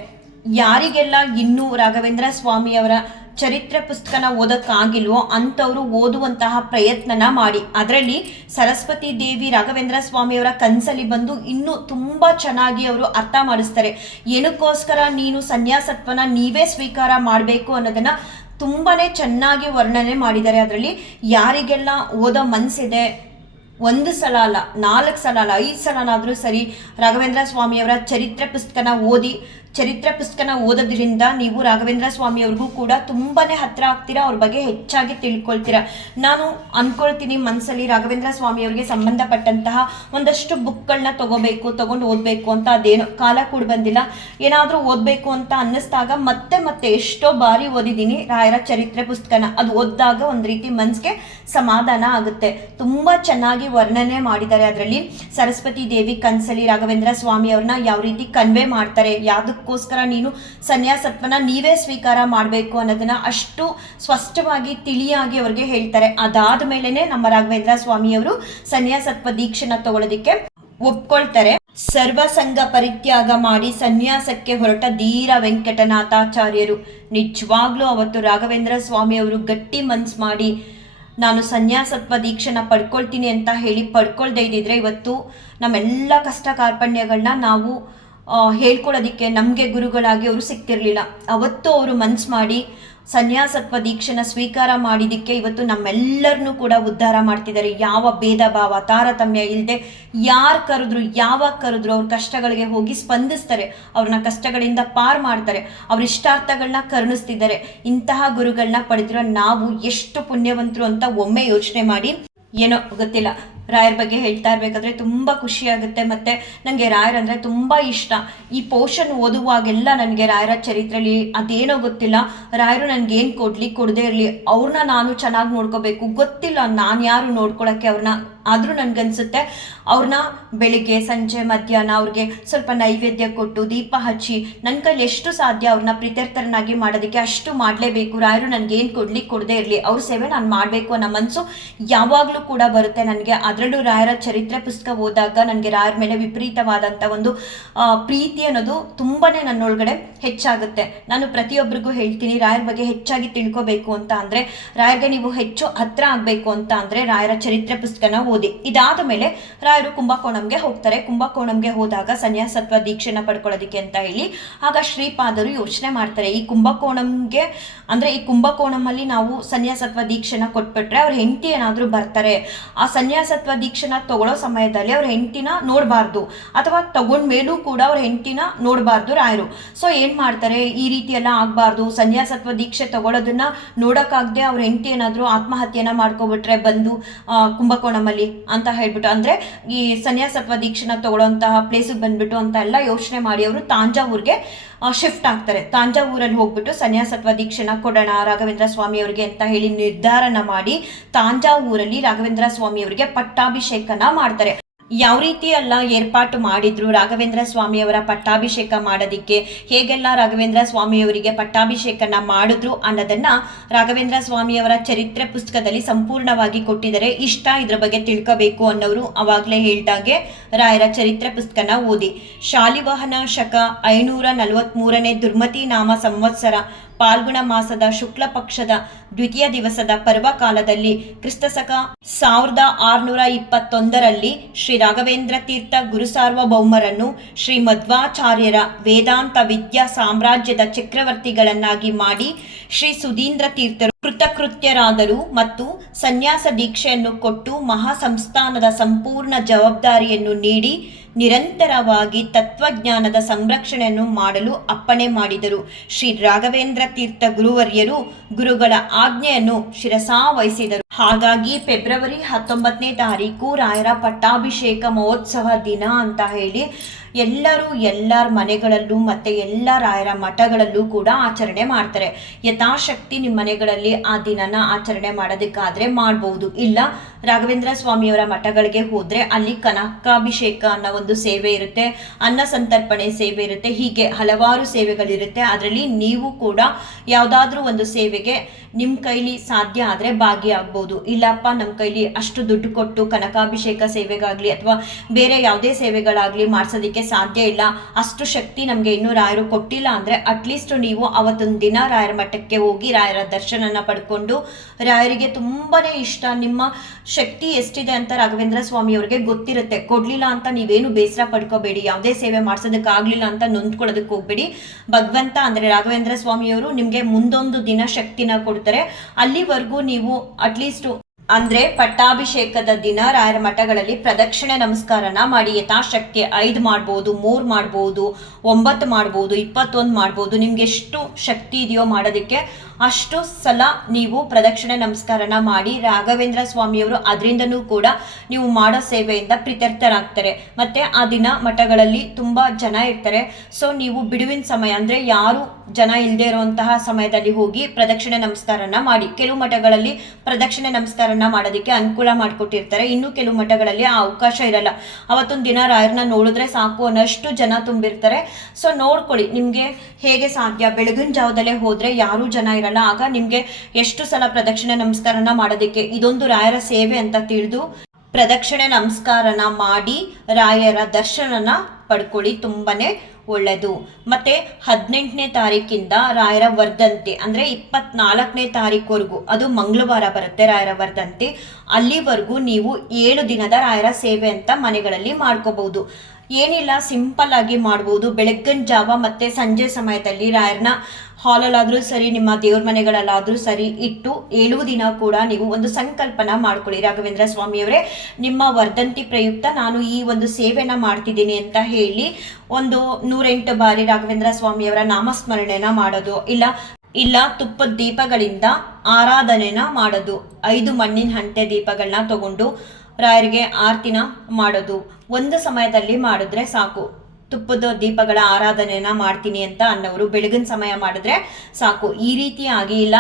ಯಾರಿಗೆಲ್ಲ ಇನ್ನೂ ರಾಘವೇಂದ್ರ ಸ್ವಾಮಿಯವರ ಚರಿತ್ರೆ ಪುಸ್ತಕನ ಓದೋಕ್ಕಾಗಿಲ್ವೋ ಅಂಥವರು ಓದುವಂತಹ ಪ್ರಯತ್ನನ ಮಾಡಿ. ಅದರಲ್ಲಿ ಸರಸ್ವತಿ ದೇವಿ ರಾಘವೇಂದ್ರ ಸ್ವಾಮಿಯವರ ಕನಸಲ್ಲಿ ಬಂದು ಇನ್ನೂ ತುಂಬ ಚೆನ್ನಾಗಿ ಅವರು ಅರ್ಥ ಮಾಡಿಸ್ತಾರೆ. ಏನಕ್ಕೋಸ್ಕರ ನೀನು ಸನ್ಯಾಸತ್ವನ ನೀವೇ ಸ್ವೀಕಾರ ಮಾಡಬೇಕು ಅನ್ನೋದನ್ನು ತುಂಬಾ ಚೆನ್ನಾಗಿ ವರ್ಣನೆ ಮಾಡಿದ್ದಾರೆ. ಅದರಲ್ಲಿ ಯಾರಿಗೆಲ್ಲ ಓದೋ ಮನಸ್ಸಿದೆ, 1 ಸಲ ಅಲ್ಲ, 4 ಸಲ ಅಲ್ಲ, 5 ಸಲನಾದರೂ ಸರಿ ರಾಘವೇಂದ್ರ ಸ್ವಾಮಿಯವರ ಚರಿತ್ರೆ ಪುಸ್ತಕನ ಓದೋದ್ರಿಂದ ನೀವು ರಾಘವೇಂದ್ರ ಸ್ವಾಮಿಯವ್ರಿಗೂ ಕೂಡ ತುಂಬಾ ಹತ್ತಿರ ಆಗ್ತೀರಾ, ಅವ್ರ ಬಗ್ಗೆ ಹೆಚ್ಚಾಗಿ ತಿಳ್ಕೊಳ್ತೀರಾ. ನಾನು ಅಂದ್ಕೊಳ್ತೀನಿ ಮನಸ್ಸಲ್ಲಿ ರಾಘವೇಂದ್ರ ಸ್ವಾಮಿಯವ್ರಿಗೆ ಸಂಬಂಧಪಟ್ಟಂತಹ ಒಂದಷ್ಟು ಬುಕ್ಗಳನ್ನ ತಗೊಂಡು ಓದಬೇಕು ಅಂತ. ಅದೇನೋ ಕಾಲ ಕೂಡ ಬಂದಿಲ್ಲ. ಏನಾದರೂ ಓದಬೇಕು ಅಂತ ಅನ್ನಿಸ್ದಾಗ ಮತ್ತೆ ಎಷ್ಟೋ ಬಾರಿ ಓದಿದ್ದೀನಿ ರಾಯರ ಚರಿತ್ರೆ ಪುಸ್ತಕನ. ಅದು ಓದಿದಾಗ ಒಂದು ರೀತಿ ಮನಸ್ಸಿಗೆ ಸಮಾಧಾನ ಆಗುತ್ತೆ. ತುಂಬ ಚೆನ್ನಾಗಿ ವರ್ಣನೆ ಮಾಡಿದ್ದಾರೆ. ಅದರಲ್ಲಿ ಸರಸ್ವತಿ ದೇವಿ ಕನ್ಸಲಿ ರಾಘವೇಂದ್ರ ಸ್ವಾಮಿ ಅವ್ರನ್ನ ಯಾವ ರೀತಿ ಕನ್ವೆ ಮಾಡ್ತಾರೆ, ಯಾವುದಕ್ಕೋಸ್ಕರ ನೀನು ಸನ್ಯಾಸತ್ವನ ನೀವೇ ಸ್ವೀಕಾರ ಮಾಡಬೇಕು ಅನ್ನೋದನ್ನ ಅಷ್ಟು ಸ್ಪಷ್ಟವಾಗಿ ತಿಳಿಯಾಗಿ ಅವ್ರಿಗೆ ಹೇಳ್ತಾರೆ. ಅದಾದ ಮೇಲೆನೆ ನಮ್ಮ ರಾಘವೇಂದ್ರ ಸ್ವಾಮಿಯವರು ಸನ್ಯಾಸತ್ವ ದೀಕ್ಷೆನ ತಗೊಳ್ಳೋದಿಕ್ಕೆ ಒಪ್ಕೊಳ್ತಾರೆ. ಸರ್ವಸಂಗ ಪರಿತ್ಯಾಗ ಮಾಡಿ ಸನ್ಯಾಸಕ್ಕೆ ಹೊರಟ ಧೀರ ವೆಂಕಟನಾಥಾಚಾರ್ಯರು ನಿಜವಾಗ್ಲೂ ಅವತ್ತು ರಾಘವೇಂದ್ರ ಸ್ವಾಮಿಯವರು ಗಟ್ಟಿ ಮನ್ಸು ಮಾಡಿ ನಾನು ಸನ್ಯಾಸತ್ವ ದೀಕ್ಷೆನ ಪಡ್ಕೊಳ್ತೀನಿ ಅಂತ ಹೇಳಿ ಪಡ್ಕೊಳ್ದೇ ಇದ್ದಿದ್ರೆ ಇವತ್ತು ನಮ್ಮೆಲ್ಲ ಕಷ್ಟ ಕಾರ್ಪಣ್ಯಗಳನ್ನ ನಾವು ಹೇಳ್ಕೊಳ್ಳೋದಿಕ್ಕೆ ನಮಗೆ ಗುರುಗಳಾಗಿ ಅವರು ಸಿಗ್ತಿರ್ಲಿಲ್ಲ. ಅವತ್ತು ಅವರು ಮನ್ಸು ಮಾಡಿ ಸನ್ಯಾಸತ್ವ ದೀಕ್ಷೆನ ಸ್ವೀಕಾರ ಮಾಡಿದ್ದಕ್ಕೆ ಇವತ್ತು ನಮ್ಮೆಲ್ಲರನ್ನೂ ಕೂಡ ಉದ್ಧಾರ ಮಾಡ್ತಿದ್ದಾರೆ. ಯಾವ ಭೇದ ಭಾವ ತಾರತಮ್ಯ ಇಲ್ಲದೆ ಯಾರು ಕರೆದ್ರು ಯಾವಾಗ ಕರೆದ್ರು ಅವ್ರ ಕಷ್ಟಗಳಿಗೆ ಹೋಗಿ ಸ್ಪಂದಿಸ್ತಾರೆ, ಅವ್ರನ್ನ ಕಷ್ಟಗಳಿಂದ ಪಾರು ಮಾಡ್ತಾರೆ, ಅವ್ರ ಇಷ್ಟಾರ್ಥಗಳನ್ನ ಕರುಣಿಸ್ತಿದ್ದಾರೆ. ಇಂತಹ ಗುರುಗಳನ್ನ ಪಡೆದಿರೋ ನಾವು ಎಷ್ಟು ಪುಣ್ಯವಂತರು ಅಂತ ಒಮ್ಮೆ ಯೋಚನೆ ಮಾಡಿ. ಏನೋ ಗೊತ್ತಿಲ್ಲ, ರಾಯರ ಬಗ್ಗೆ ಹೇಳ್ತಾ ಇರಬೇಕಾದ್ರೆ ತುಂಬ ಖುಷಿಯಾಗುತ್ತೆ. ಮತ್ತು ನನಗೆ ರಾಯರಂದರೆ ತುಂಬ ಇಷ್ಟ. ಈ ಪೋರ್ಷನ್ ಓದುವಾಗೆಲ್ಲ ನನಗೆ ರಾಯರ ಚರಿತ್ರೆಯಲ್ಲಿ ಅದೇನೋ ಗೊತ್ತಿಲ್ಲ, ರಾಯರು ನನಗೇನು ಕೊಡದೇ ಇರಲಿ, ಅವ್ರನ್ನ ನಾನು ಚೆನ್ನಾಗಿ ನೋಡ್ಕೋಬೇಕು. ಗೊತ್ತಿಲ್ಲ ನಾನು ಯಾರು ನೋಡ್ಕೊಳ್ಳೋಕ್ಕೆ ಅವ್ರನ್ನ. ಆದರೂ ನನಗನ್ಸುತ್ತೆ ಅವ್ರನ್ನ ಬೆಳಿಗ್ಗೆ ಸಂಜೆ ಮಧ್ಯಾಹ್ನ ಅವ್ರಿಗೆ ಸ್ವಲ್ಪ ನೈವೇದ್ಯ ಕೊಟ್ಟು ದೀಪ ಹಚ್ಚಿ ನನ್ನ ಕೈಲಿ ಎಷ್ಟು ಸಾಧ್ಯ ಅವ್ರನ್ನ ಪ್ರೀತ್ಯರ್ಥರನ್ನಾಗಿ ಮಾಡೋದಕ್ಕೆ ಅಷ್ಟು ಮಾಡಲೇಬೇಕು. ರಾಯರು ನನಗೇನು ಕೊಡದೇ ಇರಲಿ, ಅವ್ರ ಸೇವೆ ನಾನು ಮಾಡಬೇಕು ಅನ್ನೋ ಮನಸ್ಸು ಯಾವಾಗಲೂ ಕೂಡ ಬರುತ್ತೆ ನನಗೆ. ಅದರಲ್ಲೂ ರಾಯರ ಚರಿತ್ರೆ ಪುಸ್ತಕ ಓದಾಗ ನನಗೆ ರಾಯರ ಮೇಲೆ ವಿಪರೀತವಾದಂಥ ಒಂದು ಪ್ರೀತಿ ಅನ್ನೋದು ತುಂಬಾ ನನ್ನೊಳಗಡೆ ಹೆಚ್ಚಾಗುತ್ತೆ. ನಾನು ಪ್ರತಿಯೊಬ್ಬರಿಗೂ ಹೇಳ್ತೀನಿ, ರಾಯರ ಬಗ್ಗೆ ಹೆಚ್ಚಾಗಿ ತಿಳ್ಕೋಬೇಕು ಅಂತ ಅಂದರೆ, ರಾಯರಿಗೆ ನೀವು ಹೆಚ್ಚು ಹತ್ರ ಆಗಬೇಕು ಅಂತ ಅಂದರೆ ರಾಯರ ಚರಿತ್ರೆ ಪುಸ್ತಕನ ಓದಿ. ಇದಾದ ಮೇಲೆ ರಾಯರು ಕುಂಭಕೋಣಂಗೆ ಹೋಗ್ತಾರೆ. ಕುಂಭಕೋಣಂಗೆ ಹೋದಾಗ ಸನ್ಯಾಸತ್ವ ದೀಕ್ಷೆನ ಪಡ್ಕೊಳ್ಳೋದಿಕ್ಕೆ ಅಂತ ಹೇಳಿ ಆಗ ಶ್ರೀಪಾದರು ಯೋಚನೆ ಮಾಡ್ತಾರೆ, ಈ ಕುಂಭಕೋಣಂಗೆ ಅಂದರೆ ಈ ಕುಂಭಕೋಣಮಲ್ಲಿ ನಾವು ಸನ್ಯಾಸತ್ವ ದೀಕ್ಷೆನ ಕೊಟ್ಬಿಟ್ರೆ ಅವ್ರ ಹೆಂಡತಿ ಏನಾದರೂ ಬರ್ತಾರೆ, ಆ ಸನ್ಯಾಸತ್ವ ದೀಕ್ಷೆನ ತಗೊಳ್ಳೋ ಸಮಯದಲ್ಲಿ ಅವ್ರ ಹೆಂಡತಿನ ನೋಡಬಾರ್ದು, ಅಥವಾ ತಗೊಂಡ ಮೇಲೂ ಕೂಡ ಅವ್ರ ಹೆಂಡತಿನ ನೋಡಬಾರ್ದು ರಾಯರು. ಸೊ ಏನು ಮಾಡ್ತಾರೆ, ಈ ರೀತಿ ಎಲ್ಲ ಆಗಬಾರ್ದು, ಸನ್ಯಾಸತ್ವ ದೀಕ್ಷೆ ತಗೊಳ್ಳೋದನ್ನ ನೋಡೋಕ್ಕಾಗದೆ ಅವ್ರ ಹೆಂಡತಿ ಏನಾದರೂ ಆತ್ಮಹತ್ಯೆನ ಮಾಡ್ಕೊಬಿಟ್ರೆ ಬಂದು ಕುಂಭಕೋಣಮಲ್ಲಿ ಅಂತ ಹೇಳ್ಬಿಟ್ಟು, ಅಂದರೆ ಈ ಸನ್ಯಾಸತ್ವ ದೀಕ್ಷೆನ ತಗೊಳ್ಳೋಂತಹ ಪ್ಲೇಸಿಗೆ ಬಂದ್ಬಿಟ್ಟು ಅಂತ ಎಲ್ಲ ಯೋಚನೆ ಮಾಡಿ ಅವರು ತಾಂಜಾವೂರ್ಗೆ ಶಿಫ್ಟ್ ಆಗ್ತಾರೆ. ತಾಂಜಾವೂರಲ್ಲಿ ಹೋಗ್ಬಿಟ್ಟು ಸನ್ಯಾಸತ್ವ ದೀಕ್ಷೆನ ಕೊಡೋಣ ರಾಘವೇಂದ್ರ ಸ್ವಾಮಿ ಅವರಿಗೆ ಅಂತ ಹೇಳಿ ನಿರ್ಧಾರನ ಮಾಡಿ ತಾಂಜಾವೂರಲ್ಲಿ ರಾಘವೇಂದ್ರ ಸ್ವಾಮಿ ಅವರಿಗೆ ಪಟ್ಟಾಭಿಷೇಕನ ಮಾಡ್ತಾರೆ. ಯಾವ ರೀತಿ ಎಲ್ಲ ಏರ್ಪಾಟು ಮಾಡಿದ್ರು ರಾಘವೇಂದ್ರ ಸ್ವಾಮಿಯವರ ಪಟ್ಟಾಭಿಷೇಕ ಮಾಡೋದಿಕ್ಕೆ, ಹೇಗೆಲ್ಲ ರಾಘವೇಂದ್ರ ಸ್ವಾಮಿಯವರಿಗೆ ಪಟ್ಟಾಭಿಷೇಕನ ಮಾಡಿದ್ರು ಅನ್ನೋದನ್ನ ರಾಘವೇಂದ್ರ ಸ್ವಾಮಿಯವರ ಚರಿತ್ರೆ ಪುಸ್ತಕದಲ್ಲಿ ಸಂಪೂರ್ಣವಾಗಿ ಕೊಟ್ಟಿದ್ದಾರೆ. ಇದ್ರ ಬಗ್ಗೆ ತಿಳ್ಕೋಬೇಕು ಅನ್ನೋರು ಅವಾಗಲೇ ಹೇಳ್ದಾಗೆ ರಾಯರ ಚರಿತ್ರೆ ಪುಸ್ತಕನ ಓದಿ. ಶಾಲಿವಾಹನ ಶಕ 543ನೇ ದುರ್ಮತಿ ನಾಮ ಸಂವತ್ಸರ ಪಾಲ್ಗುಣ ಮಾಸದ ಶುಕ್ಲ ಪಕ್ಷದ ದ್ವಿತೀಯ ದಿವಸದ ಪರ್ವಕಾಲದಲ್ಲಿ ಕ್ರಿಸ್ತಶಕ 1621ರಲ್ಲಿ ಶ್ರೀ ರಾಘವೇಂದ್ರ ತೀರ್ಥ ಗುರುಸಾರ್ವಭೌಮರನ್ನು ಶ್ರೀ ಮಧ್ವಾಚಾರ್ಯರ ವೇದಾಂತ ವಿದ್ಯಾ ಸಾಮ್ರಾಜ್ಯದ ಚಕ್ರವರ್ತಿಗಳನ್ನಾಗಿ ಮಾಡಿ ಶ್ರೀ ಸುಧೀಂದ್ರ ತೀರ್ಥರು ಕೃತಕೃತ್ಯರಾದರು ಮತ್ತು ಸನ್ಯಾಸ ದೀಕ್ಷೆಯನ್ನು ಕೊಟ್ಟು ಮಹಾಸಂಸ್ಥಾನದ ಸಂಪೂರ್ಣ ಜವಾಬ್ದಾರಿಯನ್ನು ನೀಡಿ ನಿರಂತರವಾಗಿ ತತ್ವಜ್ಞಾನದ ಸಂರಕ್ಷಣೆಯನ್ನು ಮಾಡಲು ಅಪ್ಪಣೆ ಮಾಡಿದರು. ಶ್ರೀ ರಾಘವೇಂದ್ರ ತೀರ್ಥ ಗುರುವರ್ಯರು ಗುರುಗಳ ಆಜ್ಞೆಯನ್ನು ಶಿರಸಾವಹಿಸಿದರು. ಹಾಗಾಗಿ ಫೆಬ್ರವರಿ 19ನೇ ತಾರೀಕು ರಾಯರ ಪಟ್ಟಾಭಿಷೇಕ ಮಹೋತ್ಸವ ದಿನ ಅಂತ ಹೇಳಿ ಎಲ್ಲರ ಮನೆಗಳಲ್ಲೂ ಮತ್ತು ಎಲ್ಲ ರಾಯರ ಮಠಗಳಲ್ಲೂ ಕೂಡ ಆಚರಣೆ ಮಾಡ್ತಾರೆ. ಯಥಾಶಕ್ತಿ ನಿಮ್ಮ ಮನೆಗಳಲ್ಲಿ ಆ ದಿನನ ಆಚರಣೆ ಮಾಡೋದಕ್ಕಾದರೆ ಮಾಡ್ಬೋದು, ಇಲ್ಲ ರಾಘವೇಂದ್ರ ಸ್ವಾಮಿಯವರ ಮಠಗಳಿಗೆ ಹೋದರೆ ಅಲ್ಲಿ ಕನಕಾಭಿಷೇಕ ಅನ್ನೋ ಒಂದು ಸೇವೆ ಇರುತ್ತೆ, ಅನ್ನ ಸಂತರ್ಪಣೆ ಸೇವೆ ಇರುತ್ತೆ, ಹೀಗೆ ಹಲವಾರು ಸೇವೆಗಳಿರುತ್ತೆ. ಅದರಲ್ಲಿ ನೀವು ಕೂಡ ಯಾವುದಾದ್ರೂ ಒಂದು ಸೇವೆಗೆ ನಿಮ್ಮ ಕೈಲಿ ಸಾಧ್ಯ ಆದರೆ ಭಾಗಿಯಾಗ್ಬೋದು. ಇಲ್ಲಪ್ಪ ನಮ್ಮ ಕೈಲಿ ಅಷ್ಟು ದುಡ್ಡು ಕೊಟ್ಟು ಕನಕಾಭಿಷೇಕ ಸೇವೆಗಾಗಲಿ ಅಥವಾ ಬೇರೆ ಯಾವುದೇ ಸೇವೆಗಳಾಗಲಿ ಮಾಡಿಸೋದಕ್ಕೆ ಸಾಧ್ಯ ಇಲ್ಲ, ಅಷ್ಟು ಶಕ್ತಿ ನಮಗೆ ಇನ್ನೂ ರಾಯರು ಕೊಟ್ಟಿಲ್ಲ ಅಂದರೆ ಅಟ್ಲೀಸ್ಟ್ ನೀವು ಅವತ್ತೊಂದು ದಿನ ರಾಯರ ಮಠಕ್ಕೆ ಹೋಗಿ ರಾಯರ ದರ್ಶನನ ಪಡ್ಕೊಂಡು, ರಾಯರಿಗೆ ತುಂಬಾ ಇಷ್ಟ, ನಿಮ್ಮ ಶಕ್ತಿ ಎಷ್ಟಿದೆ ಅಂತ ರಾಘವೇಂದ್ರ ಸ್ವಾಮಿಯವ್ರಿಗೆ ಗೊತ್ತಿರುತ್ತೆ. ಕೊಡಲಿಲ್ಲ ಅಂತ ನೀವೇನು ಬೇಸರ ಪಡ್ಕೋಬೇಡಿ, ಯಾವುದೇ ಸೇವೆ ಮಾಡಿಸೋದಕ್ಕಾಗಲಿಲ್ಲ ಅಂತ ನೊಂದ್ಕೊಳ್ಳೋದಕ್ಕೆ ಹೋಗ್ಬೇಡಿ. ಭಗವಂತ ಅಂದರೆ ರಾಘವೇಂದ್ರ ಸ್ವಾಮಿಯವರು ನಿಮಗೆ ಮುಂದೊಂದು ದಿನ ಶಕ್ತಿನ ಕೊಡ್ತಾರೆ. ಅಲ್ಲಿವರೆಗೂ ನೀವು ಅಟ್ಲೀಸ್ಟ್ ಅಂದ್ರೆ ಪಟ್ಟಾಭಿಷೇಕದ ದಿನ ರಾಯರ ಮಠಗಳಲ್ಲಿ ಪ್ರದಕ್ಷಿಣೆ ನಮಸ್ಕಾರನ ಮಾಡಿ. ಯಥಾಶಕ್ತಿ 5 ಮಾಡ್ಬೋದು, 3 ಮಾಡ್ಬೋದು, 9 ಮಾಡ್ಬೋದು, 21 ಮಾಡ್ಬೋದು. ನಿಮ್ಗೆ ಎಷ್ಟು ಶಕ್ತಿ ಇದೆಯೋ ಮಾಡೋದಕ್ಕೆ ಅಷ್ಟು ಸಲ ನೀವು ಪ್ರದಕ್ಷಿಣೆ ನಮಸ್ಕಾರನ ಮಾಡಿ. ರಾಘವೇಂದ್ರ ಸ್ವಾಮಿಯವರು ಅದರಿಂದನೂ ಕೂಡ ನೀವು ಮಾಡೋ ಸೇವೆಯಿಂದ ಪ್ರೀತ್ಯರ್ಥರಾಗ್ತಾರೆ. ಮತ್ತೆ ಆ ದಿನ ಮಠಗಳಲ್ಲಿ ತುಂಬಾ ಜನ ಇರ್ತಾರೆ. ಸೊ ನೀವು ಬಿಡುವಿನ ಸಮಯ ಅಂದ್ರೆ ಯಾರು ಜನ ಇಲ್ಲದೆ ಇರುವಂತಹ ಸಮಯದಲ್ಲಿ ಹೋಗಿ ಪ್ರದಕ್ಷಿಣೆ ನಮಸ್ಕಾರನ ಮಾಡಿ. ಕೆಲವು ಮಠಗಳಲ್ಲಿ ಪ್ರದಕ್ಷಿಣೆ ನಮಸ್ಕಾರನ ಮಾಡೋದಕ್ಕೆ ಅನುಕೂಲ ಮಾಡಿಕೊಟ್ಟಿರ್ತಾರೆ, ಇನ್ನು ಕೆಲವು ಮಠಗಳಲ್ಲಿ ಆ ಅವಕಾಶ ಇರಲ್ಲ. ಅವತ್ತೊಂದು ದಿನ ರಾಯರನ್ನ ನೋಡಿದ್ರೆ ಸಾಕು ಅನ್ನೋಷ್ಟು ಜನ ತುಂಬಿರ್ತಾರೆ. ಸೊ ನೋಡ್ಕೊಳ್ಳಿ ನಿಮ್ಗೆ ಹೇಗೆ ಸಾಧ್ಯ. ಬೆಳಗಿನ ಜಾವದಲ್ಲೇ ಹೋದ್ರೆ ಯಾರೂ ಜನ ಇರಲ್ಲ, ಆಗ ನಿಮ್ಗೆ ಎಷ್ಟು ಸಲ ಪ್ರದಕ್ಷಿಣೆ ನಮಸ್ಕಾರನ ಮಾಡೋದಕ್ಕೆ ಇದೊಂದು ರಾಯರ ಸೇವೆ ಅಂತ ತಿಳಿದು ಪ್ರದಕ್ಷಿಣೆ ನಮಸ್ಕಾರನ ಮಾಡಿ ರಾಯರ ದರ್ಶನನ ಪಡ್ಕೊಳ್ಳಿ, ತುಂಬಾನೇ ಒಳ್ಳೆಯದು. ಮತ್ತೆ 18ನೇ ತಾರೀಕಿಂದ ರಾಯರ ವರ್ಧಂತಿ ಅಂದ್ರೆ 24ನೇ ತಾರೀಕುವರೆಗೂ, ಅದು ಮಂಗಳವಾರ ಬರುತ್ತೆ ರಾಯರ ವರ್ಧಂತಿ, ಅಲ್ಲಿವರೆಗೂ ನೀವು 7 ದಿನದ ರಾಯರ ಸೇವೆ ಅಂತ ಮನೆಗಳಲ್ಲಿ ಮಾಡ್ಕೋಬಹುದು. ಏನಿಲ್ಲ, ಸಿಂಪಲ್ ಆಗಿ ಮಾಡ್ಬೋದು. ಬೆಳಗ್ಗಿನ ಜಾವ ಮತ್ತೆ ಸಂಜೆ ಸಮಯದಲ್ಲಿ ರಾಯರನ್ನ ಹಾಲಲ್ಲಾದರೂ ಸರಿ, ನಿಮ್ಮ ದೇವ್ರ ಮನೆಗಳಲ್ಲಾದರೂ ಸರಿ ಇಟ್ಟು 7 ದಿನ ಕೂಡ ನೀವು ಒಂದು ಸಂಕಲ್ಪನ ಮಾಡ್ಕೊಳ್ಳಿ. ರಾಘವೇಂದ್ರ ಸ್ವಾಮಿಯವರೇ, ನಿಮ್ಮ ವರ್ಧಂತಿ ಪ್ರಯುಕ್ತ ನಾನು ಈ ಒಂದು ಸೇವೆನ ಮಾಡ್ತಿದ್ದೀನಿ ಅಂತ ಹೇಳಿ ಒಂದು 108 ಬಾರಿ ರಾಘವೇಂದ್ರ ಸ್ವಾಮಿಯವರ ನಾಮಸ್ಮರಣೆನ ಮಾಡೋದು, ಇಲ್ಲ ತುಪ್ಪದ ದೀಪಗಳಿಂದ ಆರಾಧನೆನ ಮಾಡೋದು. 5 ಮಣ್ಣಿನ ಹಂಟೆ ದೀಪಗಳನ್ನ ತಗೊಂಡು ರಾಯರಿಗೆ ಆರತಿನ ಮಾಡೋದು. ಒಂದು ಸಮಯದಲ್ಲಿ ಮಾಡಿದ್ರೆ ಸಾಕು. ತುಪ್ಪದ ದೀಪಗಳ ಆರಾಧನೆನ ಮಾಡ್ತೀನಿ ಅಂತ ಅನ್ನೋರು ಬೆಳಗಿನ ಸಮಯ ಮಾಡಿದ್ರೆ ಸಾಕು. ಈ ರೀತಿಯಾಗಿ ಇಲ್ಲ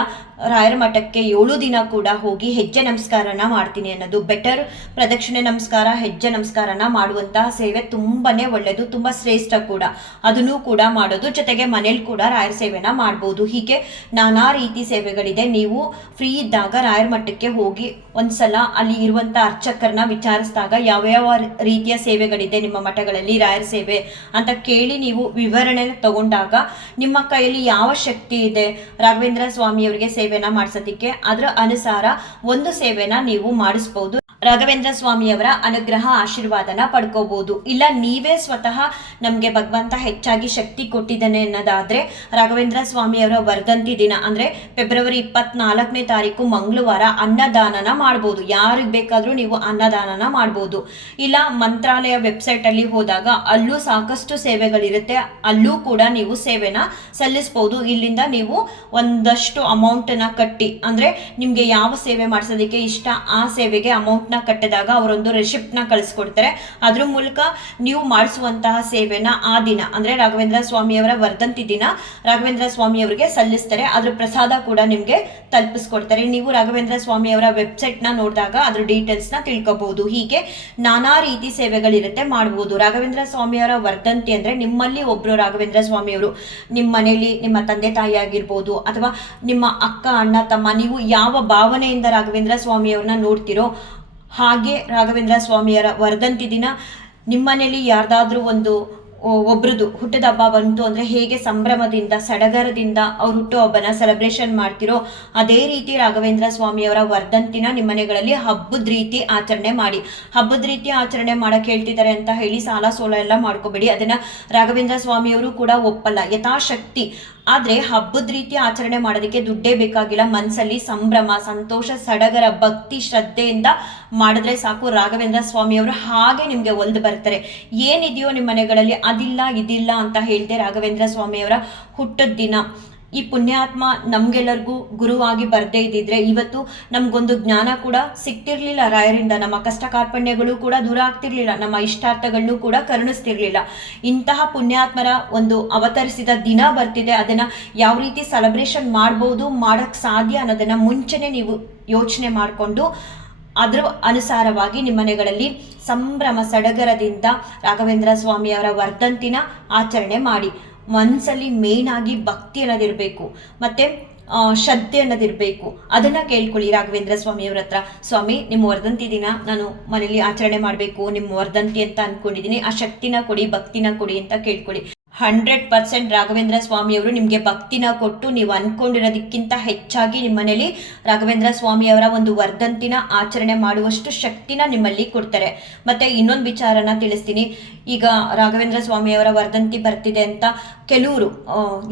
ರಾಯರ ಮಠಕ್ಕೆ 7 ದಿನ ಕೂಡ ಹೋಗಿ ಹೆಜ್ಜೆ ನಮಸ್ಕಾರನ ಮಾಡ್ತೀನಿ ಅನ್ನೋದು ಬೆಟರ್. ಪ್ರದಕ್ಷಿಣೆ ನಮಸ್ಕಾರ, ಹೆಜ್ಜೆ ನಮಸ್ಕಾರನ ಮಾಡುವಂತಹ ಸೇವೆ ತುಂಬಾನೇ ಒಳ್ಳೆಯದು, ತುಂಬಾ ಶ್ರೇಷ್ಠ ಕೂಡ. ಅದನ್ನು ಕೂಡ ಮಾಡೋದು, ಜೊತೆಗೆ ಮನೇಲಿ ಕೂಡ ರಾಯರ ಸೇವೆನ ಮಾಡ್ಬೋದು. ಹೀಗೆ ನಾನಾ ರೀತಿ ಸೇವೆಗಳಿದೆ. ನೀವು ಫ್ರೀ ಇದ್ದಾಗ ರಾಯರ ಮಠಕ್ಕೆ ಹೋಗಿ ಒಂದ್ಸಲ ಅಲ್ಲಿ ಇರುವಂತ ಅರ್ಚಕರನ್ನ ವಿಚಾರಿಸಿದಾಗ ಯಾವ್ಯಾವ ರೀತಿಯ ಸೇವೆಗಳಿದೆ ನಿಮ್ಮ ಮಠಗಳಲ್ಲಿ ರಾಯರ ಸೇವೆ ಅಂತ ಕೇಳಿ ನೀವು ವಿವರಣೆ ತಗೊಂಡಾಗ ನಿಮ್ಮ ಕೈಯಲ್ಲಿ ಯಾವ ಶಕ್ತಿ ಇದೆ ರಾಘವೇಂದ್ರ ಸ್ವಾಮಿಯವರಿಗೆ ಸೇವೆನ ಮಾಡಿಸೋದಿಕ್ಕೆ, ಅದರ ಅನುಸಾರ ಒಂದು ಸೇವೆನ ನೀವು ಮಾಡಿಸ್ಬೋದು. ರಾಘವೇಂದ್ರ ಸ್ವಾಮಿಯವರ ಅನುಗ್ರಹ ಆಶೀರ್ವಾದನ ಪಡ್ಕೋಬಹುದು. ಇಲ್ಲ ನೀವೇ ಸ್ವತಃ ನಮಗೆ ಭಗವಂತ ಹೆಚ್ಚಾಗಿ ಶಕ್ತಿ ಕೊಟ್ಟಿದ್ದಾನೆ ಅನ್ನೋದಾದ್ರೆ ರಾಘವೇಂದ್ರ ಸ್ವಾಮಿಯವರ ವರ್ಧಂತಿ ದಿನ ಅಂದ್ರೆ ಫೆಬ್ರವರಿ 24ನೇ ತಾರೀಕು ಮಂಗಳವಾರ ಅನ್ನದಾನನ ಮಾಡ್ಬೋದು. ಯಾರಿಗೆ ಬೇಕಾದ್ರೂ ನೀವು ಅನ್ನದಾನನ ಮಾಡ್ಬೋದು. ಇಲ್ಲ ಮಂತ್ರಾಲಯ ವೆಬ್ಸೈಟ್ ಅಲ್ಲಿ ಹೋದಾಗ ಅಲ್ಲೂ ಸಾಕಷ್ಟು ಸೇವೆಗಳಿರುತ್ತೆ, ಅಲ್ಲೂ ಕೂಡ ನೀವು ಸೇವೆನ ಸಲ್ಲಿಸಬಹುದು. ಇಲ್ಲಿಂದ ನೀವು ಒಂದಷ್ಟು ಅಮೌಂಟ್ನ ಕಟ್ಟಿ, ಅಂದ್ರೆ ನಿಮ್ಗೆ ಯಾವ ಸೇವೆ ಮಾಡಿಸೋದಕ್ಕೆ ಇಷ್ಟ ಆ ಸೇವೆಗೆ ಅಮೌಂಟ್ ಕಟ್ಟಿದಾಗ ಅವರೊಂದು ರೆಸಿಪ್ಟ್ ನ ಕಳಿಸ್ಕೊಡ್ತಾರೆ. ಅದ್ರ ಮೂಲಕ ನೀವು ಮಾಡಿಸುವಂತಹ ಸೇವೆನ ಆ ದಿನ ಅಂದ್ರೆ ರಾಘವೇಂದ್ರ ಸ್ವಾಮಿಯವರ ವರ್ಧಂತಿ ದಿನ ರಾಘವೇಂದ್ರ ಸ್ವಾಮಿಯವರಿಗೆ ಸಲ್ಲಿಸ್ತಾರೆ. ಅದ್ರ ಪ್ರಸಾದ ಕೂಡ ನಿಮ್ಗೆ ತಲುಪಿಸ್ಕೊಡ್ತಾರೆ. ನೀವು ರಾಘವೇಂದ್ರ ಸ್ವಾಮಿಯವರ ವೆಬ್ಸೈಟ್ ನ ನೋಡಿದಾಗ ಅದ್ರ ಡೀಟೇಲ್ಸ್ ನ ತಿಳ್ಕೋಬಹುದು. ಹೀಗೆ ನಾನಾ ರೀತಿ ಸೇವೆಗಳಿರುತ್ತೆ, ಮಾಡಬಹುದು. ರಾಘವೇಂದ್ರ ಸ್ವಾಮಿಯವರ ವರ್ಧಂತಿ ಅಂದ್ರೆ ನಿಮ್ಮಲ್ಲಿ ಒಬ್ರು ರಾಘವೇಂದ್ರ ಸ್ವಾಮಿಯವರು ನಿಮ್ಮ ಮನೆಯಲ್ಲಿ ನಿಮ್ಮ ತಂದೆ ತಾಯಿ ಆಗಿರ್ಬೋದು ಅಥವಾ ನಿಮ್ಮ ಅಕ್ಕ ಅಣ್ಣ ತಮ್ಮ, ನೀವು ಯಾವ ಭಾವನೆಯಿಂದ ರಾಘವೇಂದ್ರ ಸ್ವಾಮಿಯವ್ರನ್ನ ನೋಡ್ತಿರೋ ಹಾಗೆ ರಾಘವೇಂದ್ರ ಸ್ವಾಮಿಯರ ವರ್ಧಂತಿ ದಿನ ನಿಮ್ಮನೇಲಿ ಯಾರ್ದಾದ್ರೂ ಒಬ್ರದ್ದು ಹುಟ್ಟದ ಹಬ್ಬ ಬಂತು ಅಂದ್ರೆ ಹೇಗೆ ಸಂಭ್ರಮದಿಂದ ಸಡಗರದಿಂದ ಅವ್ರ ಹುಟ್ಟು ಹಬ್ಬನ ಸೆಲೆಬ್ರೇಷನ್ ಮಾಡ್ತಿರೋ ಅದೇ ರೀತಿ ರಾಘವೇಂದ್ರ ಸ್ವಾಮಿಯವರ ವರ್ಧಂತಿನ ನಿಮ್ಮನೆಗಳಲ್ಲಿ ಹಬ್ಬದ ರೀತಿ ಆಚರಣೆ ಮಾಡಿ. ಹಬ್ಬದ ರೀತಿ ಆಚರಣೆ ಮಾಡಕ್ಕೆ ಹೇಳ್ತಿದ್ದಾರೆ ಅಂತ ಹೇಳಿ ಸಾಲ ಸೋಲ ಎಲ್ಲ ಮಾಡ್ಕೋಬೇಡಿ. ಅದನ್ನ ರಾಘವೇಂದ್ರ ಸ್ವಾಮಿಯವರು ಕೂಡ ಒಪ್ಪಲ್ಲ, ಯಥಾಶಕ್ತಿ. ಆದ್ರೆ ಹಬ್ಬದ ರೀತಿ ಆಚರಣೆ ಮಾಡೋದಕ್ಕೆ ದುಡ್ಡೇ ಬೇಕಾಗಿಲ್ಲ. ಮನಸ್ಸಲ್ಲಿ ಸಂಭ್ರಮ, ಸಂತೋಷ, ಸಡಗರ, ಭಕ್ತಿ, ಶ್ರದ್ಧೆಯಿಂದ ಮಾಡಿದ್ರೆ ಸಾಕು. ರಾಘವೇಂದ್ರ ಸ್ವಾಮಿಯವರು ಹಾಗೆ ನಿಮ್ಗೆ ಒಲ್ದು ಬರ್ತಾರೆ. ಏನಿದೆಯೋ ನಿಮ್ಮ ಮನೆಗಳಲ್ಲಿ ಅದಿಲ್ಲ ಇದಿಲ್ಲ ಅಂತ ಹೇಳ್ದೆ ರಾಘವೇಂದ್ರ ಸ್ವಾಮಿಯವರ ಹುಟ್ಟದ ದಿನ ಈ ಪುಣ್ಯಾತ್ಮ ನಮ್ಗೆಲ್ಲರಿಗೂ ಗುರುವಾಗಿ ಬರ್ದೇ ಇದ್ದಿದ್ರೆ ಇವತ್ತು ನಮ್ಗೊಂದು ಜ್ಞಾನ ಕೂಡ ಸಿಕ್ತಿರ್ಲಿಲ್ಲ ರಾಯರಿಂದ. ನಮ್ಮ ಕಷ್ಟ ಕಾರ್ಪಣ್ಯಗಳು ಕೂಡ ದೂರ ಆಗ್ತಿರ್ಲಿಲ್ಲ, ನಮ್ಮ ಇಷ್ಟಾರ್ಥಗಳನ್ನು ಕೂಡ ಕರುಣಿಸ್ತಿರ್ಲಿಲ್ಲ. ಇಂತಹ ಪುಣ್ಯಾತ್ಮರ ಒಂದು ಅವತರಿಸಿದ ದಿನ ಬರ್ತಿದೆ. ಅದನ್ನ ಯಾವ ರೀತಿ ಸೆಲೆಬ್ರೇಷನ್ ಮಾಡ್ಬೋದು, ಮಾಡಕ್ ಸಾಧ್ಯ ಅನ್ನೋದನ್ನ ಮುಂಚೆನೆ ನೀವು ಯೋಚನೆ ಮಾಡಿಕೊಂಡು ಅದರ ಅನುಸಾರವಾಗಿ ನಿಮ್ಮ ಮನೆಗಳಲ್ಲಿ ಸಂಭ್ರಮ ಸಡಗರದಿಂದ ರಾಘವೇಂದ್ರ ಸ್ವಾಮಿಯವರ ವರ್ಧಂತಿನ ಆಚರಣೆ ಮಾಡಿ. ಮನಸ್ಸಲ್ಲಿ ಮೇನ್ ಆಗಿ ಭಕ್ತಿ ಅನ್ನೋದಿರಬೇಕು, ಮತ್ತು ಶ್ರದ್ಧೆ ಅನ್ನೋದಿರಬೇಕು. ಅದನ್ನು ಕೇಳ್ಕೊಳ್ಳಿ ರಾಘವೇಂದ್ರ ಸ್ವಾಮಿಯವ್ರ ಹತ್ರ. ಸ್ವಾಮಿ, ನಿಮ್ಮ ವರ್ಧಂತಿ ದಿನ ನಾನು ಮನೇಲಿ ಆಚರಣೆ ಮಾಡಬೇಕು, ನಿಮ್ಮ ವರ್ಧಂತಿ ಅಂತ ಅಂದ್ಕೊಂಡಿದ್ದೀನಿ, ಆ ಶಕ್ತಿನ ಕೊಡಿ, ಭಕ್ತಿನ ಕೊಡಿ ಅಂತ ಕೇಳ್ಕೊಳ್ಳಿ. 100% ರಾಘವೇಂದ್ರ ಸ್ವಾಮಿಯವರು ನಿಮಗೆ ಭಕ್ತಿನ ಕೊಟ್ಟು ನೀವು ಅಂದ್ಕೊಂಡಿರೋದಕ್ಕಿಂತ ಹೆಚ್ಚಾಗಿ ನಿಮ್ಮ ಮನೇಲಿ ರಾಘವೇಂದ್ರ ಸ್ವಾಮಿಯವರ ಒಂದು ವರ್ಧಂತಿನ ಆಚರಣೆ ಮಾಡುವಷ್ಟು ಶಕ್ತಿನ ನಿಮ್ಮಲ್ಲಿ ಕೊಡ್ತಾರೆ. ಮತ್ತು ಇನ್ನೊಂದು ವಿಚಾರನ ತಿಳಿಸ್ತೀನಿ. ಈಗ ರಾಘವೇಂದ್ರ ಸ್ವಾಮಿಯವರ ವರ್ಧಂತಿ ಬರ್ತಿದೆ ಅಂತ ಕೆಲವರು,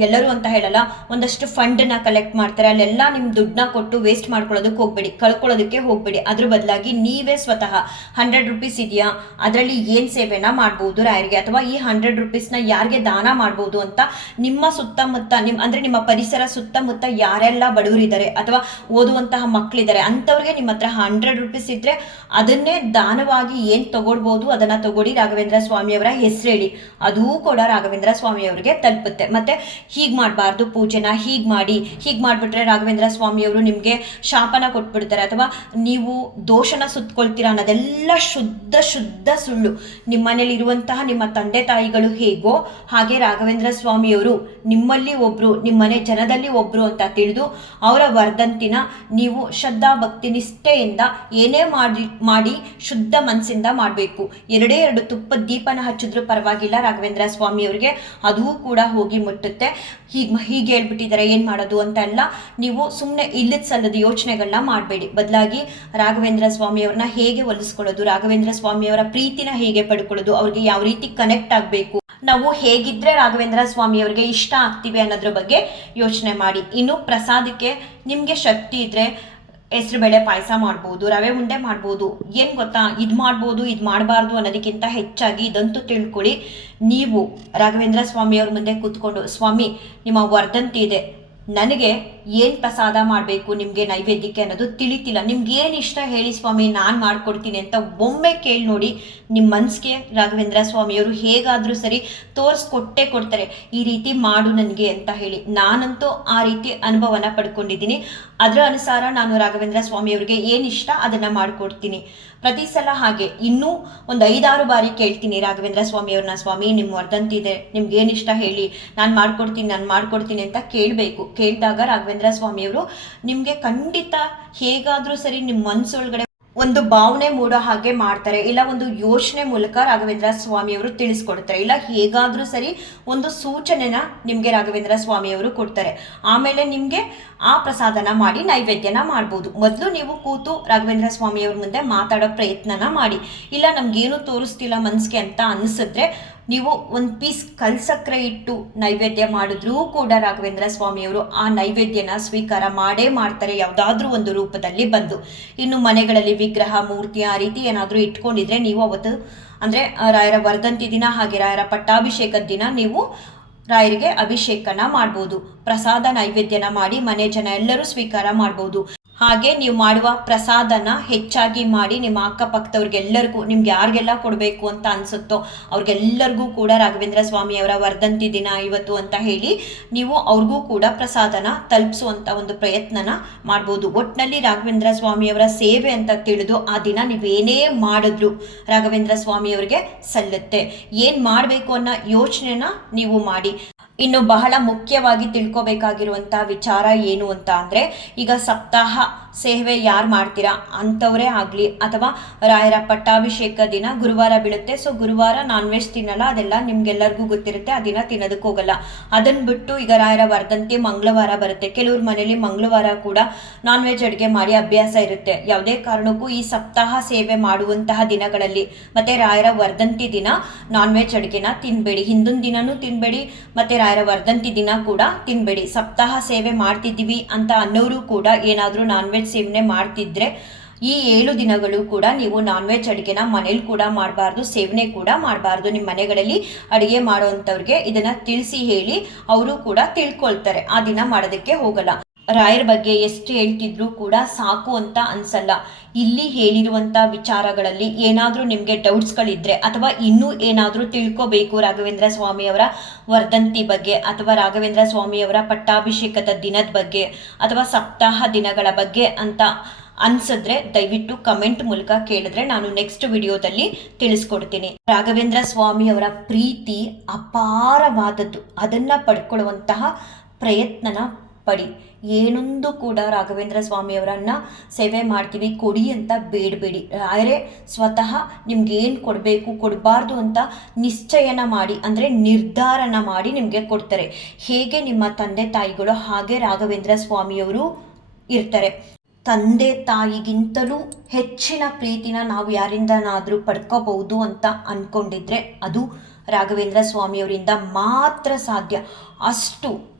ಎಲ್ಲರೂ ಅಂತ ಹೇಳಲ್ಲ, ಒಂದಷ್ಟು ಫಂಡನ್ನ ಕಲೆಕ್ಟ್ ಮಾಡ್ತಾರೆ. ಅಲ್ಲೆಲ್ಲ ನಿಮ್ಮ ದುಡ್ಡನ್ನ ಕೊಟ್ಟು ವೇಸ್ಟ್ ಮಾಡ್ಕೊಳ್ಳೋದಕ್ಕೆ ಹೋಗ್ಬೇಡಿ, ಕಳ್ಕೊಳ್ಳೋದಕ್ಕೆ ಹೋಗ್ಬೇಡಿ. ಅದ್ರ ಬದಲಾಗಿ ನೀವೇ ಸ್ವತಃ 100 ರೂಪೀಸ್ ಇದೆಯಾ, ಅದರಲ್ಲಿ ಏನು ಸೇವೆನ ಮಾಡ್ಬೋದು ರಾಯರಿಗೆ, ಅಥವಾ ಈ 100 ರೂಪೀಸ್ನ ಯಾರಿಗೆ ದಾನ ಮಾಡ್ಬೋದು ಅಂತ ನಿಮ್ಮ ಸುತ್ತಮುತ್ತ, ನಿಮ್ಮ ಪರಿಸರ ಸುತ್ತಮುತ್ತ ಯಾರೆಲ್ಲ ಬಡವರಿದ್ದಾರೆ ಅಥವಾ ಓದುವಂತಹ ಮಕ್ಕಳಿದ್ದಾರೆ ಅಂಥವ್ರಿಗೆ ನಿಮ್ಮ ಹತ್ರ 100 ರೂಪೀಸ್ ಇದ್ದರೆ ಅದನ್ನೇ ದಾನವಾಗಿ ಏನು ತಗೊಳ್ಬೋದು ಅದನ್ನು ತಗೊಳ್ಳಿ. ರಾಘವೇಂದ್ರ ಸ್ವಾಮಿಯವರ ಹೆಸರು ಹೇಳಿ, ಅದೂ ಕೂಡ ರಾಘವೇಂದ್ರ ಸ್ವಾಮಿಯವ್ರಿಗೆ ತಲುಪುತ್ತೆ. ಮತ್ತು ಹೀಗೆ ಮಾಡಬಾರ್ದು, ಪೂಜೆನ ಹೀಗೆ ಮಾಡಿ, ಹೀಗೆ ಮಾಡಿಬಿಟ್ರೆ ರಾಘವೇಂದ್ರ ಸ್ವಾಮಿಯವರು ನಿಮಗೆ ಶಾಪನ ಕೊಟ್ಬಿಡ್ತಾರೆ ಅಥವಾ ನೀವು ದೋಷನ ಸುತ್ತಕೊಳ್ತೀರಾ ಅನ್ನೋದೆಲ್ಲ ಶುದ್ಧ ಸುಳ್ಳು. ನಿಮ್ಮ ಮನೇಲಿ ಇರುವಂತಹ ನಿಮ್ಮ ತಂದೆ ತಾಯಿಗಳು ಹೇಗೋ ಹಾಗೆ ರಾಘವೇಂದ್ರ ಸ್ವಾಮಿಯವರು ನಿಮ್ಮಲ್ಲಿ ಒಬ್ಬರು, ನಿಮ್ಮ ಮನೆ ಜನದಲ್ಲಿ ಒಬ್ಬರು ಅಂತ ತಿಳಿದು ಅವರ ವರ್ಧಂತಿನ ನೀವು ಶ್ರದ್ಧಾ ಭಕ್ತಿ ನಿಷ್ಠೆಯಿಂದ ಏನೇ ಮಾಡಿ ಶುದ್ಧ ಮನಸ್ಸಿಂದ ಮಾಡಬೇಕು. 2 ತುಪ್ಪದ ದೀಪನ ಹಚ್ಚಿದ್ರೂ ಪರವಾಗಿಲ್ಲ, ರಾಘವೇಂದ್ರ ಸ್ವಾಮಿಯವರಿಗೆ ಅದೂ ಕೂಡ ಹೋಗಿ ಮುಟ್ಟುತ್ತೆ. ಹೀಗೆ ಹೇಳ್ಬಿಟ್ಟಿದ್ದಾರೆ ಏನು ಮಾಡೋದು ಅಂತ ಎಲ್ಲ ನೀವು ಸುಮ್ಮನೆ ಇಲ್ಲದ ಸಲ್ಲದ ಯೋಚನೆಗಳನ್ನ ಮಾಡಬೇಡಿ. ಬದಲಾಗಿ ರಾಘವೇಂದ್ರ ಸ್ವಾಮಿಯವ್ರನ್ನ ಹೇಗೆ ಒಲಿಸ್ಕೊಳ್ಳೋದು, ರಾಘವೇಂದ್ರ ಸ್ವಾಮಿಯವರ ಪ್ರೀತಿನ ಹೇಗೆ ಪಡ್ಕೊಳ್ಳೋದು, ಅವ್ರಿಗೆ ಯಾವ ರೀತಿ ಕನೆಕ್ಟ್ ಆಗಬೇಕು, ನಾವು ಹೇಗಿದ್ರೆ ರಾಘವೇಂದ್ರ ಸ್ವಾಮಿಯವರಿಗೆ ಇಷ್ಟ ಆಗ್ತೀವಿ ಅನ್ನೋದ್ರ ಬಗ್ಗೆ ಯೋಚನೆ ಮಾಡಿ. ಇನ್ನು ಪ್ರಸಾದಕ್ಕೆ ನಿಮಗೆ ಶಕ್ತಿ ಇದ್ದರೆ ಹೆಸರುಬೇಳೆ ಪಾಯಸ ಮಾಡ್ಬೋದು, ರವೆ ಉಂಡೆ ಮಾಡ್ಬೋದು. ಏನು ಗೊತ್ತಾ, ಇದು ಮಾಡ್ಬೋದು, ಇದು ಮಾಡಬಾರ್ದು ಅನ್ನೋದಕ್ಕಿಂತ ಹೆಚ್ಚಾಗಿ ಇದಂತೂ ತಿಳ್ಕೊಳ್ಳಿ, ನೀವು ರಾಘವೇಂದ್ರ ಸ್ವಾಮಿಯವ್ರ ಮುಂದೆ ಕೂತ್ಕೊಂಡು, ಸ್ವಾಮಿ ನಿಮ್ಮ ವರ್ಧಂತಿ ಇದೆ, ನನಗೆ ಏನು ಪ್ರಸಾದ ಮಾಡಬೇಕು ನಿಮಗೆ ನೈವೇದ್ಯಕ್ಕೆ ಅನ್ನೋದು ತಿಳಿತಿಲ್ಲ, ನಿಮ್ಗೆ ಏನು ಇಷ್ಟ ಹೇಳಿ ಸ್ವಾಮಿ, ನಾನು ಮಾಡಿಕೊಡ್ತೀನಿ ಅಂತ ಒಮ್ಮೆ ಕೇಳಿ ನೋಡಿ. ನಿಮ್ಮ ಮನಸ್ಸಿಗೆ ರಾಘವೇಂದ್ರ ಸ್ವಾಮಿಯವರು ಹೇಗಾದರೂ ಸರಿ ತೋರಿಸ್ಕೊಟ್ಟೇ ಕೊಡ್ತಾರೆ, ಈ ರೀತಿ ಮಾಡು ನನಗೆ ಅಂತ ಹೇಳಿ. ನಾನಂತೂ ಆ ರೀತಿ ಅನುಭವನ ಪಡ್ಕೊಂಡಿದ್ದೀನಿ. ಅದರ ಅನುಸಾರ ನಾನು ರಾಘವೇಂದ್ರ ಸ್ವಾಮಿಯವ್ರಿಗೆ ಏನು ಇಷ್ಟ ಅದನ್ನು ಮಾಡಿಕೊಡ್ತೀನಿ ಪ್ರತಿ ಸಲ. ಹಾಗೆ ಇನ್ನೂ ಒಂದು 5-6 ಬಾರಿ ಕೇಳ್ತೀನಿ ರಾಘವೇಂದ್ರ ಸ್ವಾಮಿಯವ್ರನ್ನ, ಸ್ವಾಮಿ ನಿಮ್ಮ ವರ್ಧಂತಿ ಇದೆ, ನಿಮ್ಗೆ ಏನು ಇಷ್ಟ ಹೇಳಿ, ನಾನು ಮಾಡ್ಕೊಡ್ತೀನಿ ಅಂತ ಕೇಳಬೇಕು. ಕೇಳಿದಾಗ ರಾಘವೇಂದ್ರ ಸ್ವಾಮಿಯವರು ನಿಮಗೆ ಖಂಡಿತ ಹೇಗಾದರೂ ಸರಿ ನಿಮ್ಮ ಮನಸ್ಸೊಳಗಡೆ ಒಂದು ಭಾವನೆ ಮೂಡೋ ಹಾಗೆ ಮಾಡ್ತಾರೆ, ಇಲ್ಲ ಒಂದು ಯೋಚನೆ ಮೂಲಕ ರಾಘವೇಂದ್ರ ಸ್ವಾಮಿಯವರು ತಿಳಿಸ್ಕೊಡ್ತಾರೆ, ಇಲ್ಲ ಹೇಗಾದರೂ ಸರಿ ಒಂದು ಸೂಚನೆನ ನಿಮಗೆ ರಾಘವೇಂದ್ರ ಸ್ವಾಮಿಯವರು ಕೊಡ್ತಾರೆ. ಆಮೇಲೆ ನಿಮಗೆ ಆ ಪ್ರಸಾದನ ಮಾಡಿ ನೈವೇದ್ಯನ ಮಾಡ್ಬೋದು. ಮೊದಲು ನೀವು ಕೂತು ರಾಘವೇಂದ್ರ ಸ್ವಾಮಿಯವ್ರ ಮುಂದೆ ಮಾತಾಡೋ ಪ್ರಯತ್ನನ ಮಾಡಿ. ಇಲ್ಲ ನಮಗೇನು ತೋರಿಸ್ತಿಲ್ಲ ಮನಸ್ಸಿಗೆ ಅಂತ ಅನಿಸಿದ್ರೆ ನೀವು ಒಂದು ಪೀಸ್ ಕಲ್ಸಕ್ರೆ ಇಟ್ಟು ನೈವೇದ್ಯ ಮಾಡಿದ್ರೂ ಕೂಡ ರಾಘವೇಂದ್ರ ಸ್ವಾಮಿಯವರು ಆ ನೈವೇದ್ಯನ ಸ್ವೀಕಾರ ಮಾಡೇ ಮಾಡ್ತಾರೆ, ಯಾವುದಾದ್ರೂ ಒಂದು ರೂಪದಲ್ಲಿ ಬಂದು. ಇನ್ನು ಮನೆಗಳಲ್ಲಿ ವಿಗ್ರಹ, ಮೂರ್ತಿ ಆ ರೀತಿ ಏನಾದರೂ ಇಟ್ಕೊಂಡಿದ್ರೆ ನೀವು ಅವತ್ತು ಅಂದರೆ ರಾಯರ ವರ್ಧಂತಿ ದಿನ ಹಾಗೆ ರಾಯರ ಪಟ್ಟಾಭಿಷೇಕದ ದಿನ ನೀವು ರಾಯರಿಗೆ ಅಭಿಷೇಕನ ಮಾಡ್ಬೋದು. ಪ್ರಸಾದ ನೈವೇದ್ಯನ ಮಾಡಿ ಮನೆ ಜನ ಎಲ್ಲರೂ ಸ್ವೀಕಾರ ಮಾಡ್ಬೋದು. ಹಾಗೆ ನೀವು ಮಾಡುವ ಪ್ರಸಾದನ ಹೆಚ್ಚಾಗಿ ಮಾಡಿ ನಿಮ್ಮ ಅಕ್ಕಪಕ್ಕದವ್ರಿಗೆಲ್ಲರಿಗೂ, ನಿಮ್ಗೆ ಯಾರಿಗೆಲ್ಲ ಕೊಡಬೇಕು ಅಂತ ಅನಿಸುತ್ತೋ ಅವ್ರಿಗೆಲ್ಲರಿಗೂ ಕೂಡ ರಾಘವೇಂದ್ರ ಸ್ವಾಮಿಯವರ ವರ್ಧಂತಿ ದಿನ ಇವತ್ತು ಅಂತ ಹೇಳಿ ನೀವು ಅವ್ರಿಗೂ ಕೂಡ ಪ್ರಸಾದನ ತಲುಪಿಸುವಂಥ ಒಂದು ಪ್ರಯತ್ನನ ಮಾಡ್ಬೋದು. ಒಟ್ಟಿನಲ್ಲಿ ರಾಘವೇಂದ್ರ ಸ್ವಾಮಿಯವರ ಸೇವೆ ಅಂತ ತಿಳಿದು ಆ ದಿನ ನೀವೇನೇ ಮಾಡಿದ್ರು ರಾಘವೇಂದ್ರ ಸ್ವಾಮಿಯವರಿಗೆ ಸಲ್ಲುತ್ತೆ. ಏನು ಮಾಡಬೇಕು ಅನ್ನೋ ಯೋಚನೆನ ನೀವು ಮಾಡಿ. ಇನ್ನು ಬಹಳ ಮುಖ್ಯವಾಗಿ ತಿಳ್ಕೊಬೇಕಾಗಿರುವಂಥ ವಿಚಾರ ಏನು ಅಂತ ಅಂದರೆ, ಈಗ ಸಪ್ತಾಹ ಸೇವೆ ಯಾರು ಮಾಡ್ತೀರಾ ಅಂಥವರೇ ಆಗಲಿ, ಅಥವಾ ರಾಯರ ಪಟ್ಟಾಭಿಷೇಕ ದಿನ ಗುರುವಾರ ಬೀಳುತ್ತೆ, ಸೊ ಗುರುವಾರ ನಾನ್ ವೆಜ್ ತಿನ್ನಲ್ಲ, ಅದೆಲ್ಲ ನಿಮ್ಗೆಲ್ಲರಿಗೂ ಗೊತ್ತಿರುತ್ತೆ, ಆ ದಿನ ತಿನ್ನೋದಕ್ಕೆ ಹೋಗಲ್ಲ. ಅದನ್ನು ಬಿಟ್ಟು ಈಗ ರಾಯರ ವರ್ಧಂತಿ ಮಂಗಳವಾರ ಬರುತ್ತೆ, ಕೆಲವ್ರ ಮನೇಲಿ ಮಂಗಳವಾರ ಕೂಡ ನಾನ್ ವೆಜ್ ಅಡುಗೆ ಮಾಡಿ ಅಭ್ಯಾಸ ಇರುತ್ತೆ. ಯಾವುದೇ ಕಾರಣಕ್ಕೂ ಈ ಸಪ್ತಾಹ ಸೇವೆ ಮಾಡುವಂತಹ ದಿನಗಳಲ್ಲಿ ಮತ್ತು ರಾಯರ ವರ್ಧಂತಿ ದಿನ ನಾನ್ ವೆಜ್ ಅಡುಗೆನ ತಿನ್ನಬೇಡಿ. ಹಿಂದಿನ ದಿನನೂ ತಿನ್ನಬೇಡಿ ಮತ್ತು ರಾಯರ ವರ್ಧಂತಿ ದಿನ ಕೂಡ ತಿನ್ನಬೇಡಿ. ಸಪ್ತಾಹ ಸೇವೆ ಮಾಡ್ತಿದ್ದೀವಿ ಅಂತ ಅನ್ನೋರು ಕೂಡ ಏನಾದರೂ ನಾನ್ ವೆಜ್ ಸೇವನೆ ಮಾಡ್ತಿದ್ರೆ ಈ 7 ದಿನಗಳು ಕೂಡ ನೀವು ನಾನ್ ವೆಜ್ ಅಡುಗೆನ ಮನೇಲಿ ಕೂಡ ಮಾಡಬಾರ್ದು, ಸೇವನೆ ಕೂಡ ಮಾಡಬಾರ್ದು. ನಿಮ್ಮ ಮನೆಗಳಲ್ಲಿ ಅಡುಗೆ ಮಾಡೋವಂಥವ್ರಿಗೆ ಇದನ್ನು ತಿಳಿಸಿ ಹೇಳಿ, ಅವರು ಕೂಡ ತಿಳ್ಕೊಳ್ತಾರೆ, ಆ ದಿನ ಮಾಡೋದಕ್ಕೆ ಹೋಗಲ್ಲ. ರಾಯರ ಬಗ್ಗೆ ಎಷ್ಟು ಹೇಳ್ತಿದ್ರು ಕೂಡ ಸಾಕು ಅಂತ ಅನ್ಸಲ್ಲ. ಇಲ್ಲಿ ಹೇಳಿರುವಂಥ ವಿಚಾರಗಳಲ್ಲಿ ಏನಾದರೂ ನಿಮಗೆ ಡೌಟ್ಸ್ಗಳಿದ್ರೆ ಅಥವಾ ಇನ್ನೂ ಏನಾದರೂ ತಿಳ್ಕೋಬೇಕು ರಾಘವೇಂದ್ರ ಸ್ವಾಮಿಯವರ ವರ್ಧಂತಿ ಬಗ್ಗೆ ಅಥವಾ ರಾಘವೇಂದ್ರ ಸ್ವಾಮಿಯವರ ಪಟ್ಟಾಭಿಷೇಕದ ದಿನದ ಬಗ್ಗೆ ಅಥವಾ ಸಪ್ತಾಹ ದಿನಗಳ ಬಗ್ಗೆ ಅಂತ ಅನ್ಸಿದ್ರೆ ದಯವಿಟ್ಟು ಕಮೆಂಟ್ ಮೂಲಕ ಕೇಳಿದ್ರೆ ನಾನು ನೆಕ್ಸ್ಟ್ ವಿಡಿಯೋದಲ್ಲಿ ತಿಳಿಸ್ಕೊಡ್ತೀನಿ. ರಾಘವೇಂದ್ರ ಸ್ವಾಮಿ ಅವರ ಪ್ರೀತಿ ಅಪಾರವಾದದ್ದು. ಅದನ್ನು ಪಡ್ಕೊಳ್ಳುವಂತಹ ಪ್ರಯತ್ನನ ಪಡಿ. ಏನೊಂದು ಕೂಡ ರಾಘವೇಂದ್ರ ಸ್ವಾಮಿಯವರನ್ನು ಸೇವೆ ಮಾಡ್ತೀವಿ ಕೊಡಿ ಅಂತ ಬೇಡಬೇಡಿ. ಆದರೆ ಸ್ವತಃ ನಿಮ್ಗೇನು ಕೊಡಬೇಕು ಕೊಡಬಾರ್ದು ಅಂತ ನಿಶ್ಚಯನ ಮಾಡಿ, ಅಂದರೆ ನಿರ್ಧಾರನ ಮಾಡಿ ನಿಮಗೆ ಕೊಡ್ತಾರೆ. ಹೇಗೆ ನಿಮ್ಮ ತಂದೆ ತಾಯಿಗಳು ಹಾಗೆ ರಾಘವೇಂದ್ರ ಸ್ವಾಮಿಯವರು ಇರ್ತಾರೆ. ತಂದೆ ತಾಯಿಗಿಂತಲೂ ಹೆಚ್ಚಿನ ಪ್ರೀತಿನ ನಾವು ಯಾರಿಂದನಾದರೂ ಪಡ್ಕೋಬಹುದು ಅಂತ ಅಂದ್ಕೊಂಡಿದ್ರೆ ಅದು ರಾಘವೇಂದ್ರ ಸ್ವಾಮಿಯವರಿಂದ ಮಾತ್ರ ಸಾಧ್ಯ.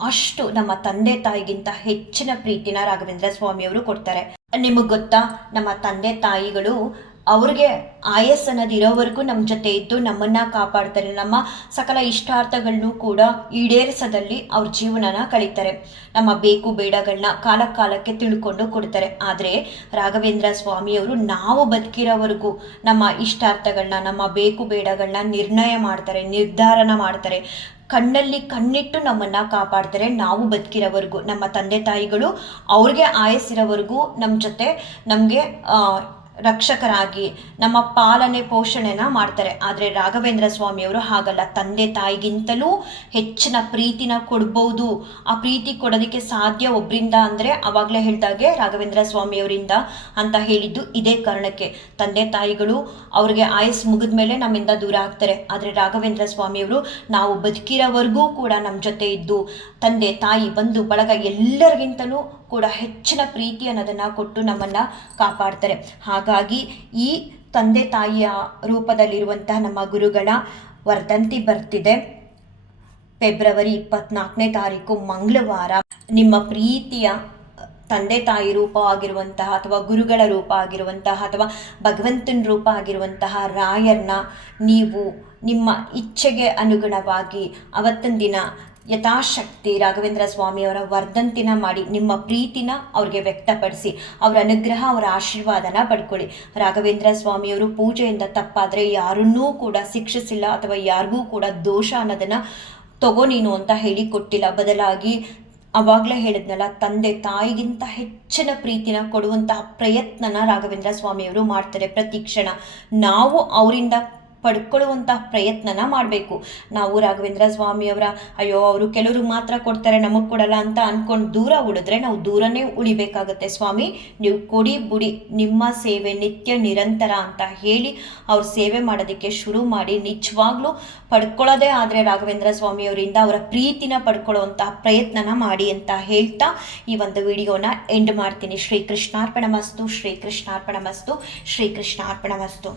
ಅಷ್ಟು ನಮ್ಮ ತಂದೆ ತಾಯಿಗಿಂತ ಹೆಚ್ಚಿನ ಪ್ರೀತಿನ ರಾಘವೇಂದ್ರ ಸ್ವಾಮಿಯವರು ಕೊಡ್ತಾರೆ. ನಿಮಗೆ ಗೊತ್ತಾ, ನಮ್ಮ ತಂದೆ ತಾಯಿಗಳು ಅವ್ರಿಗೆ ಆಯಸ್ ಅನ್ನೋದು ಇರೋವರೆಗೂ ನಮ್ಮ ಜೊತೆ ಇದ್ದು ನಮ್ಮನ್ನು ಕಾಪಾಡ್ತಾರೆ. ನಮ್ಮ ಸಕಲ ಇಷ್ಟಾರ್ಥಗಳನ್ನು ಕೂಡ ಈಡೇರಿಸದಲ್ಲಿ ಅವ್ರ ಜೀವನನ ಕಳೀತಾರೆ. ನಮ್ಮ ಬೇಕು ಬೇಡಗಳನ್ನ ಕಾಲಕ್ಕೆ ತಿಳ್ಕೊಂಡು ಕೊಡ್ತಾರೆ. ಆದರೆ ರಾಘವೇಂದ್ರ ಸ್ವಾಮಿಯವರು ನಾವು ಬದುಕಿರೋವರೆಗೂ ನಮ್ಮ ಇಷ್ಟಾರ್ಥಗಳನ್ನ ನಮ್ಮ ಬೇಕು ಬೇಡಗಳನ್ನ ನಿರ್ಣಯ ಮಾಡ್ತಾರೆ, ನಿರ್ಧಾರನ ಮಾಡ್ತಾರೆ. ಕಣ್ಣಲ್ಲಿ ಕಣ್ಣಿಟ್ಟು ನಮ್ಮನ್ನು ಕಾಪಾಡ್ತಾರೆ. ನಾವು ಬದುಕಿರೋವರೆಗೂ ನಮ್ಮ ತಂದೆ ತಾಯಿಗಳು ಅವ್ರಿಗೆ ಆಯಸ್ಸಿರೋವರೆಗೂ ನಮ್ಮ ಜೊತೆ ನಮಗೆ ರಕ್ಷಕರಾಗಿ ನಮ್ಮ ಪಾಲನೆ ಪೋಷಣೆನ ಮಾಡ್ತಾರೆ. ಆದರೆ ರಾಘವೇಂದ್ರ ಸ್ವಾಮಿಯವರು ಹಾಗಲ್ಲ. ತಂದೆ ತಾಯಿಗಿಂತಲೂ ಹೆಚ್ಚಿನ ಪ್ರೀತಿನ ಕೊಡ್ಬೋದು. ಆ ಪ್ರೀತಿ ಕೊಡೋದಕ್ಕೆ ಸಾಧ್ಯ ಒಬ್ಬರಿಂದ ಅಂದರೆ ಆವಾಗಲೇ ಹೇಳಿದಾಗೆ ರಾಘವೇಂದ್ರ ಸ್ವಾಮಿಯವರಿಂದ ಅಂತ ಹೇಳಿದ್ದು ಇದೇ ಕಾರಣಕ್ಕೆ. ತಂದೆ ತಾಯಿಗಳು ಅವ್ರಿಗೆ ಆಯಸ್ ಮುಗಿದ ಮೇಲೆ ನಮ್ಮಿಂದ ದೂರ ಆಗ್ತಾರೆ. ಆದರೆ ರಾಘವೇಂದ್ರ ಸ್ವಾಮಿಯವರು ನಾವು ಬದುಕಿರೋವರೆಗೂ ಕೂಡ ನಮ್ಮ ಜೊತೆ ಇದ್ದು ತಂದೆ ತಾಯಿ ಬಂಧು ಬಳಗ ಎಲ್ಲರಿಗಿಂತಲೂ ಕೂಡ ಹೆಚ್ಚಿನ ಪ್ರೀತಿ ಅನ್ನೋದನ್ನು ಕೊಟ್ಟು ನಮ್ಮನ್ನು ಕಾಪಾಡ್ತಾರೆ. ಹಾಗಾಗಿ ಈ ತಂದೆ ತಾಯಿಯ ರೂಪದಲ್ಲಿರುವಂತಹ ನಮ್ಮ ಗುರುಗಳ ವರ್ಧಂತಿ ಬರ್ತಿದೆ. ಫೆಬ್ರವರಿ 24ನೇ ತಾರೀಕು ಮಂಗಳವಾರ. ನಿಮ್ಮ ಪ್ರೀತಿಯ ತಂದೆ ತಾಯಿ ರೂಪ ಆಗಿರುವಂತಹ ಅಥವಾ ಗುರುಗಳ ರೂಪ ಆಗಿರುವಂತಹ ಅಥವಾ ಭಗವಂತನ ರೂಪ ಆಗಿರುವಂತಹ ರಾಯರನ್ನ ನೀವು ನಿಮ್ಮ ಇಚ್ಛೆಗೆ ಅನುಗುಣವಾಗಿ ಅವತ್ತಿನ ದಿನ ಯಥಾಶಕ್ತಿ ರಾಘವೇಂದ್ರ ಸ್ವಾಮಿಯವರ ವರ್ಧಂತಿನ ಮಾಡಿ ನಿಮ್ಮ ಪ್ರೀತಿನ ಅವ್ರಿಗೆ ವ್ಯಕ್ತಪಡಿಸಿ ಅವರ ಅನುಗ್ರಹ ಅವರ ಆಶೀರ್ವಾದನ ಪಡ್ಕೊಳ್ಳಿ. ರಾಘವೇಂದ್ರ ಸ್ವಾಮಿಯವರು ಪೂಜೆಯಿಂದ ತಪ್ಪಾದರೆ ಯಾರನ್ನೂ ಕೂಡ ಶಿಕ್ಷಿಸಿಲ್ಲ ಅಥವಾ ಯಾರಿಗೂ ಕೂಡ ದೋಷ ಅನ್ನೋದನ್ನು ತಗೋ ನೀನು ಅಂತ ಹೇಳಿಕೊಟ್ಟಿಲ್ಲ. ಬದಲಾಗಿ ಆವಾಗಲೇ ಹೇಳಿದ್ನಲ್ಲ, ತಂದೆ ತಾಯಿಗಿಂತ ಹೆಚ್ಚಿನ ಪ್ರೀತಿನ ಕೊಡುವಂತಹ ಪ್ರಯತ್ನನ ರಾಘವೇಂದ್ರ ಸ್ವಾಮಿಯವರು ಮಾಡ್ತಾರೆ ಪ್ರತಿ ಕ್ಷಣ. ನಾವು ಅವರಿಂದ ಪಡ್ಕೊಳ್ಳುವಂತಹ ಪ್ರಯತ್ನನ ಮಾಡಬೇಕು. ನಾವು ರಾಘವೇಂದ್ರ ಸ್ವಾಮಿಯವರ ಅಯ್ಯೋ ಅವರು ಕೆಲವರು ಮಾತ್ರ ಕೊಡ್ತಾರೆ ನಮಗೆ ಕೊಡಲ್ಲ ಅಂತ ಅಂದ್ಕೊಂಡು ದೂರ ಉಳಿದ್ರೆ ನಾವು ದೂರನೇ ಉಳಿಬೇಕಾಗತ್ತೆ. ಸ್ವಾಮಿ ನೀವು ಕೊಡಿ ಬುಡಿ, ನಿಮ್ಮ ಸೇವೆ ನಿತ್ಯ ನಿರಂತರ ಅಂತ ಹೇಳಿ ಅವ್ರ ಸೇವೆ ಮಾಡೋದಕ್ಕೆ ಶುರು ಮಾಡಿ. ನಿಜವಾಗ್ಲೂ ಪಡ್ಕೊಳ್ಳೋದೇ ಆದರೆ ರಾಘವೇಂದ್ರ ಸ್ವಾಮಿಯವರಿಂದ ಅವರ ಪ್ರೀತಿನ ಪಡ್ಕೊಳ್ಳುವಂತಹ ಪ್ರಯತ್ನನ ಮಾಡಿ ಅಂತ ಹೇಳ್ತಾ ಈ ಒಂದು ವಿಡಿಯೋನ ಎಂಡ್ ಮಾಡ್ತೀನಿ. ಶ್ರೀಕೃಷ್ಣಾರ್ಪಣಮಸ್ತು, ಶ್ರೀಕೃಷ್ಣಾರ್ಪಣಮಸ್ತು, ಶ್ರೀಕೃಷ್ಣಾರ್ಪಣಮಸ್ತು.